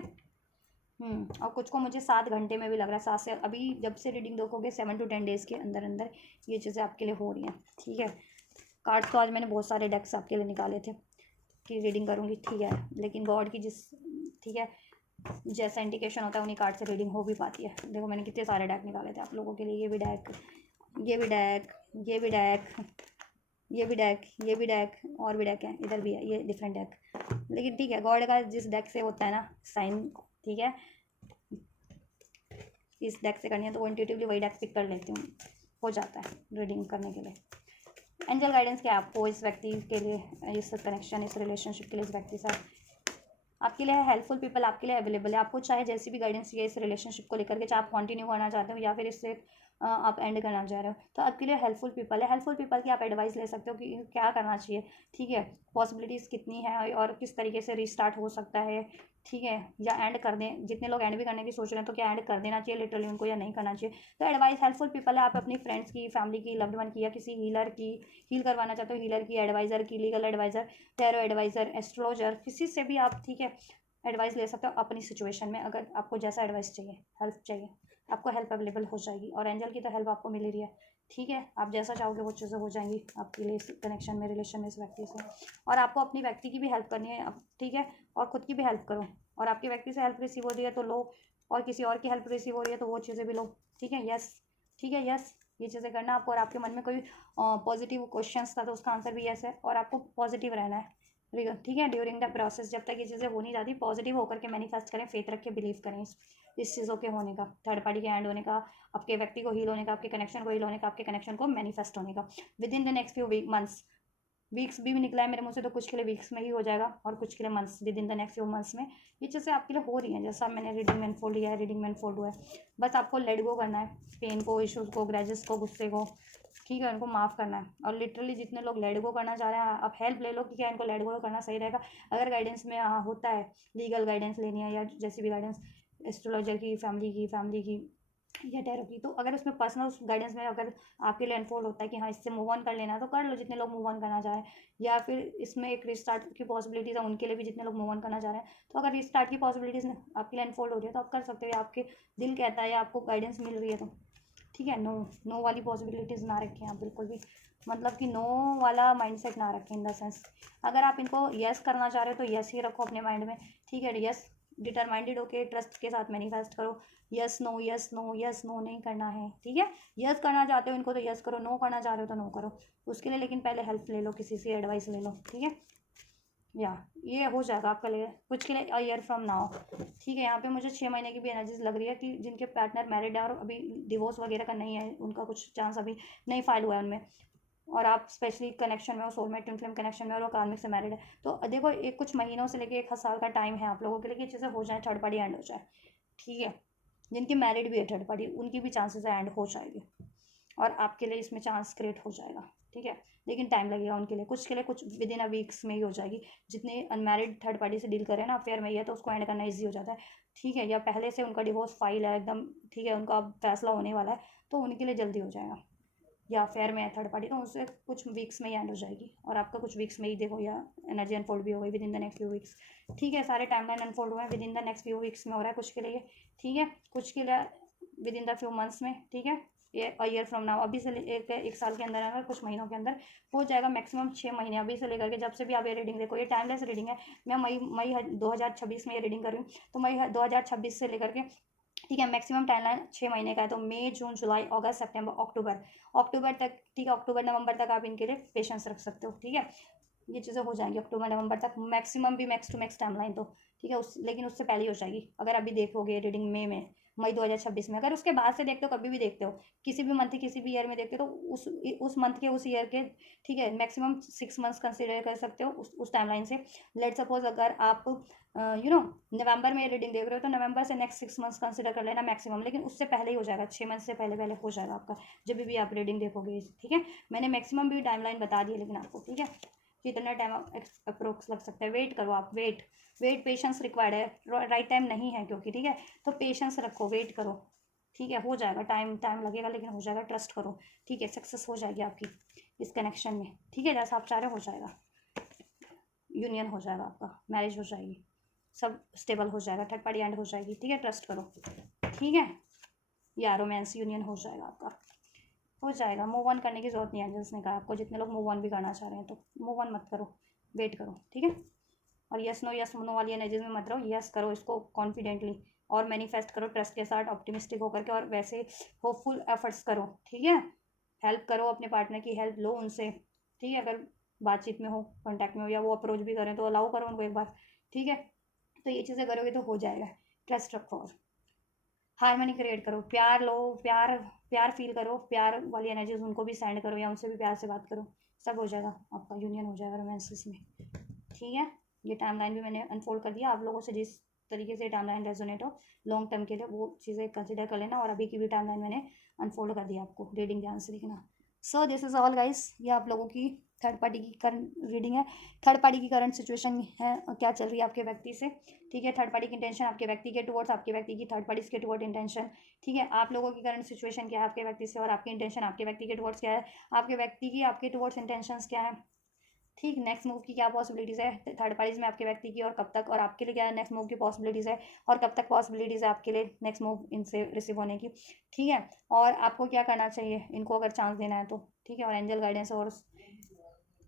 और कुछ को मुझे 7 घंटे में भी लग रहा है, 7 से, अभी जब से रीडिंग देखोगे 7 to 10 days के अंदर अंदर ये चीज़ें आपके लिए हो रही हैं। ठीक है, कार्ड्स तो आज मैंने बहुत सारे डेक्स आपके लिए निकाले थे कि रीडिंग करूँगी। ठीक है, लेकिन गॉड की ठीक है, जैसा इंडिकेशन होता है उन्हीं कार्ड से रीडिंग हो भी पाती है। देखो मैंने कितने सारे डेक निकाले थे आप लोगों के लिए, ये भी डेक, ये भी डेक, ये भी डेक, ये भी डेक, ये भी डेक, और भी डेक है, इधर भी है, ये डिफरेंट डेक। लेकिन ठीक है, गॉड का जिस डेक से होता है ना साइन, ठीक है, इस डेक से करनी है तो वो इंट्यूटिवली वही डेक पिक कर लेती हूँ, हो जाता है रीडिंग करने के लिए। एंजल गाइडेंस क्या है आपको इस व्यक्ति के लिए, इस कनेक्शन, इस रिलेशनशिप के लिए, इस व्यक्ति से आपके लिए हेल्पफुल पीपल आपके लिए अवेलेबल है। आपको चाहे जैसी भी गाइडेंस चाहिए इस रिलेशनशिप को लेकर के, चाहे आप कंटिन्यू करना चाहते हो या फिर इससे आप एंड करना चाह रहे हो, तो आपके लिए हेल्पफुल पीपल है। हेल्पफुल पीपल की आप एडवाइस ले सकते हो कि क्या करना चाहिए, ठीक है, पॉसिबिलिटीज़ कितनी है और किस तरीके से रीस्टार्ट हो सकता है, ठीक है, या एंड कर दें। जितने लोग एंड भी करने की सोच रहे हैं तो क्या एंड कर देना चाहिए लिटरली उनको या नहीं करना चाहिए। तो एडवाइस हेल्पफुल पीपल है। आप अपनी फ्रेंड्स की, फैमिली की, लव्ड वन की, या किसी हीलर की, हील करवाना चाहते हो, हीलर की, एडवाइज़र की, legal adviser, tarot adviser, astrologer, किसी से भी आप, ठीक है, एडवाइस ले सकते हो अपनी सिचुएशन में। अगर आपको जैसा एडवाइस चाहिए, हेल्प चाहिए, आपको हेल्प अवेलेबल हो जाएगी। और एंजल की तो हेल्प आपको मिल ही रही है, ठीक है। आप जैसा चाहोगे वो चीज़ें हो जाएंगी आपके लिए इस कनेक्शन में, रिलेशन में, इस व्यक्ति से। और आपको अपनी व्यक्ति की भी हेल्प करनी है, ठीक है, और खुद की भी हेल्प करो। और आपके व्यक्ति से हेल्प रिसीव हो रही है तो लो, और किसी और की हेल्प रिसीव हो रही है तो वो चीज़ें भी लो, ठीक है। यस, ठीक है, यस, ये चीज़ें करना आपको। और आपके मन में कोई पॉजिटिव क्वेश्चंस था तो उसका आंसर भी यस है। और आपको पॉजिटिव रहना है, ठीक है, ड्यूरिंग द प्रोसेस। जब तक ये चीज़ें हो नहीं जाती, पॉजिटिव होकर के मैनिफेस्ट करें, फेथ रख के बिलीव करें इस चीज़ों के होने का, थर्ड पार्टी के एंड होने का, आपके व्यक्ति को हील होने का, आपके कनेक्शन को हील होने का, आपके कनेक्शन को मैनिफेस्ट होने का with in the next few months. Weeks भी निकला है मेरे मुँह से तो कुछ के लिए वीक्स में ही हो जाएगा और कुछ के लिए months, with in the next few months में ये चीज़ें आपके लिए हो रही हैं। जैसा मैंने रीडिंग में अनफोल्ड लिया है, रीडिंग में अनफोल्ड हुआ है। बस आपको लेट गो करना है पेन को, इश्यूज़ को, ग्रजेस को, गुस्से को, ठीक है, उनको माफ़ करना है। और लिटरली जितने लोग लेट गो करना चाह रहे हैं आप हेल्प ले लो कि क्या इनको लेट गो करना सही रहेगा। अगर गाइडेंस में होता है, लीगल गाइडेंस लेनी है या जैसी भी गाइडेंस, एस्ट्रोलॉजर की, फैमिली की या टैरो की, तो अगर उसमें पर्सनल गाइडेंस में अगर आपके लिए अनफोल्ड होता है कि हाँ इससे मूव ऑन कर लेना है तो कर लो, जितने लोग मूव ऑन करना चाह रहे हैं। या फिर इसमें एक रिस्टार्ट की पॉसिबिलिटीज़ है उनके लिए भी, जितने लोग मूव ऑन करना चाह रहे हैं। तो अगर रिस्टार्ट की पॉसिबिलिटीज़ आपके लिए अनफोल्ड हो रही है तो आप कर सकते हो, या आपके दिल कहता है या आपको गाइडेंस मिल रही है तो, ठीक है। नो, नो वाली पॉसिबिलिटीज़ ना रखें आप बिल्कुल भी, मतलब कि नो वाला माइंडसेट ना रखें। इन द सेंस अगर आप इनको यस करना चाह रहे हो तो यस ही रखो अपने माइंड में, ठीक है। यस डिटरमाइंडेड होके ट्रस्ट के साथ मैनिफेस्ट करो। Yes no, yes no, yes no नहीं करना है, ठीक है। यस करना चाहते हो इनको तो यस करो, नो करना चाह रहे हो तो नो करो। उसके लिए लेकिन पहले हेल्प ले लो, किसी से एडवाइस ले लो, ठीक है। या ये हो जाएगा आपका लिए कुछ के लिए अ ईयर फ्रॉम नाउ, ठीक है। यहाँ पे मुझे 6 महीने की भी एनर्जीज लग रही है कि जिनके पार्टनर मैरिड है और अभी डिवोर्स वगैरह का नहीं है, उनका कुछ चांस अभी नहीं फाइल हुआ है उनमें, और आप स्पेशली कनेक्शन में हो, सोलमेट ट्विन फ्लेम कनेक्शन में, और वो कार्मिक से मैरिड है। तो देखो एक कुछ महीनों से लेके 1 साल का टाइम है आप लोगों के लिए कि चीज़ें हो जाए, थर्ड पार्टी एंड हो जाए, ठीक है। जिनकी मैरिड भी है थर्ड पार्टी, उनकी भी चांसेस एंड हो जाएगी और आपके लिए इसमें चांस क्रिएट हो जाएगा, ठीक है। लेकिन टाइम लगेगा उनके लिए, कुछ के लिए कुछ विद इन अ वीक्स में ही हो जाएगी। जितने अनमैरिड थर्ड पार्टी से डील करें ना अफेयर में, ये तो उसको एंड करना ईजी हो जाता है, ठीक है। या पहले से उनका डिवोर्स फाइल है एकदम, ठीक है, उनका अब फैसला होने वाला है तो उनके लिए जल्दी हो जाएगा। या अफेयर में है थर्ड पार्टी तो उससे कुछ वीक्स में ही एंड हो जाएगी, और आपका कुछ वीक्स में ही देखो या एनर्जी अनफोल्ड भी हो गई with in the next few weeks, ठीक है। सारे टाइमलाइन अनफोल्ड हुए हैं, with in the next few weeks में हो रहा है कुछ के लिए, ठीक है। कुछ के लिए with in the few months में, ठीक है। ये अ ईयर फ्रॉम नाउ, अभी से एक साल के अंदर अंदर कुछ महीनों के अंदर हो जाएगा, मैक्सिमम 6 महीने अभी से लेकर के जब से भी आप ये रीडिंग देखो। ये टाइमलेस रीडिंग है। मैं मई 2026 में ये रीडिंग कर रही हूँ, तो मई 2026 से लेकर के, ठीक है, मैक्सिमम टाइमलाइन 6 महीने का है। तो मई, जून, जुलाई, अगस्त, सितंबर, अक्टूबर तक, ठीक है, अक्टूबर नवंबर तक आप इनके लिए पेशेंस रख सकते हो, ठीक है। ये चीज़ें हो जाएंगी अक्टूबर नवंबर तक, मैक्सिमम भी मैक्स टू मैक्स टाइमलाइन तो, ठीक है। लेकिन उससे पहले ही हो जाएगी अगर अभी देखोगे रीडिंग मई 2026 में। अगर उसके बाद से देखते हो, कभी भी देखते हो, किसी भी मंथ किसी भी ईयर में देखते हो, तो उस मंथ के उस ईयर के, ठीक है, मैक्सिमम 6 मंथ्स कंसिडर कर सकते हो उस टाइमलाइन से। लेट सपोज अगर आप नवंबर में रीडिंग देख रहे हो तो नवंबर से नेक्स्ट 6 मंथ्स कंसिडर कर लेना मैक्सिमम, लेकिन उससे पहले ही हो जाएगा, 6 मंथ से पहले पहले हो जाएगा आपका जब भी आप रीडिंग देखोगे, ठीक है। मैंने मैक्सिमम भी टाइमलाइन बता दी है लेकिन आपको, ठीक है, कितना टाइम अप्रोक्स लग सकता है। वेट करो आप, वेट पेशेंस रिक्वायर्ड है, राइट टाइम नहीं है क्योंकि, ठीक है। तो पेशेंस रखो, वेट करो, ठीक है। हो जाएगा, टाइम लगेगा लेकिन हो जाएगा, ट्रस्ट करो, ठीक है। सक्सेस हो जाएगी आपकी इस कनेक्शन में, ठीक है। जैसा आप चाह रहे हो जाएगा, यूनियन हो जाएगा आपका, मैरिज हो जाएगी, सब स्टेबल हो जाएगा, थर्ड पार्टी एंड हो जाएगी, ठीक है। ट्रस्ट करो, ठीक है। या रोमांस यूनियन हो जाएगा आपका, हो जाएगा। मूव ऑन करने की जरूरत नहीं है, जिसने कहा आपको, जितने लोग मूव ऑन भी करना चाह रहे हैं तो मूव ऑन मत करो, वेट करो, ठीक है। और यस नो वाली एनर्जीज में मत रहो, यस करो इसको कॉन्फिडेंटली और मैनिफेस्ट करो ट्रस्ट के साथ, ऑप्टिमिस्टिक होकर के, और वैसे होपफुल एफर्ट्स करो, ठीक है। हेल्प करो, अपने पार्टनर की हेल्प लो उनसे, ठीक है। अगर बातचीत में हो, कॉन्टैक्ट में हो, या वो अप्रोच भी करें तो अलाउ करो उनको एक बार, ठीक है। तो ये चीज़ें करोगे तो हो जाएगा, ट्रस्ट रखो और हारमोनी क्रिएट करो, प्यार लो, प्यार फील करो, प्यार वाली एनर्जीज उनको भी सेंड करो या उनसे भी प्यार से बात करो, सब हो जाएगा आपका, यूनियन हो जाएगा रोमांसिस में, ठीक है। ये टाइमलाइन भी मैंने अनफोल्ड कर दिया। आप लोगों से जिस तरीके से टाइमलाइन रेजोनेट हो लॉन्ग टर्म के लिए वो चीज़ें कंसिडर कर लेना। और अभी की भी टाइमलाइन मैंने अनफोल्ड कर दिया, आपको रीडिंग ध्यान से देखना। So this is all guys, ये आप लोगों की थर्ड पार्टी की करंट रीडिंग है। थर्ड पार्टी की करंट सिचुएशन है, क्या चल रही है आपके व्यक्ति से, ठीक है। थर्ड पार्टी की इंटेंशन आपके व्यक्ति के टुवर्ड्स, आपके व्यक्ति की थर्ड पार्टी के टुवर्ड इंटेंशन, ठीक है। आप लोगों की करंट सिचुएशन क्या है आपके व्यक्ति से, और आपकी इंटेंशन आपके व्यक्ति के टुवर्ड्स क्या है, आपके व्यक्ति की आपके टुवर्ड्स इंटेंशंस क्या है, ठीक। नेक्स्ट मूव की क्या पॉसिबिलिटीज़ है थर्ड पार्टीज में आपके व्यक्ति की, और कब तक, और आपके लिए क्या है नेक्स्ट मूव की पॉसिबिलिटीज़ है, और कब तक पॉसिबिलिटीज़ है आपके लिए नेक्स्ट मूव इनसे रिसीव होने की, ठीक है। और आपको क्या करना चाहिए इनको अगर चांस देना है तो, ठीक है। और एंजल गाइडेंस और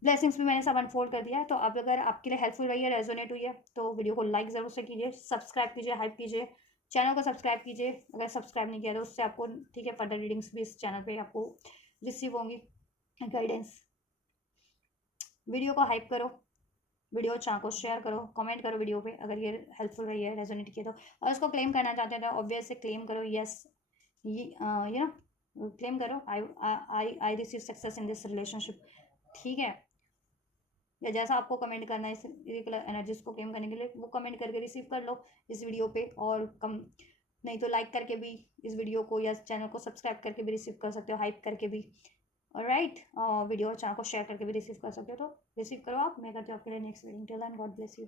ब्लेसिंग्स भी मैंने सब अनफोल्ड कर दिया है। तो अब अगर आपके लिए हेल्पफुल रही है, रेजोनेट हुई है, तो वीडियो को लाइक ज़रूर से कीजिए, सब्सक्राइब कीजिए, हाइप कीजिए, चैनल को सब्सक्राइब कीजिए अगर सब्सक्राइब नहीं किया तो, उससे आपको, ठीक है, फर्दर रीडिंग्स भी इस चैनल पे आपको रिसीव होंगी, गाइडेंस। वीडियो को हाइप करो, वीडियो चाह को शेयर करो, कमेंट करो वीडियो पे अगर ये हेल्पफुल रही है, रेजोनेट किया तो। और इसको क्लेम करना चाहते हैं तो ऑब्वियस से क्लेम करो, यस, ये ना क्लेम करो, I receive success in this relationship, ठीक है। या जैसा आपको कमेंट करना है इस इरेगुलर एनर्जीज को क्लेम करने के लिए, वो कमेंट करके रिसीव कर लो इस वीडियो पे। और कम नहीं तो लाइक करके भी इस वीडियो को या चैनल को सब्सक्राइब करके भी रिसीव कर सकते हो, हाइप करके भी, राइट। वीडियो और चैनल को शेयर करके भी रिसीव कर सकते हो। तो रिसीव करो आप, मैं करती हूँ आपके लिए next reading. Till then God bless you.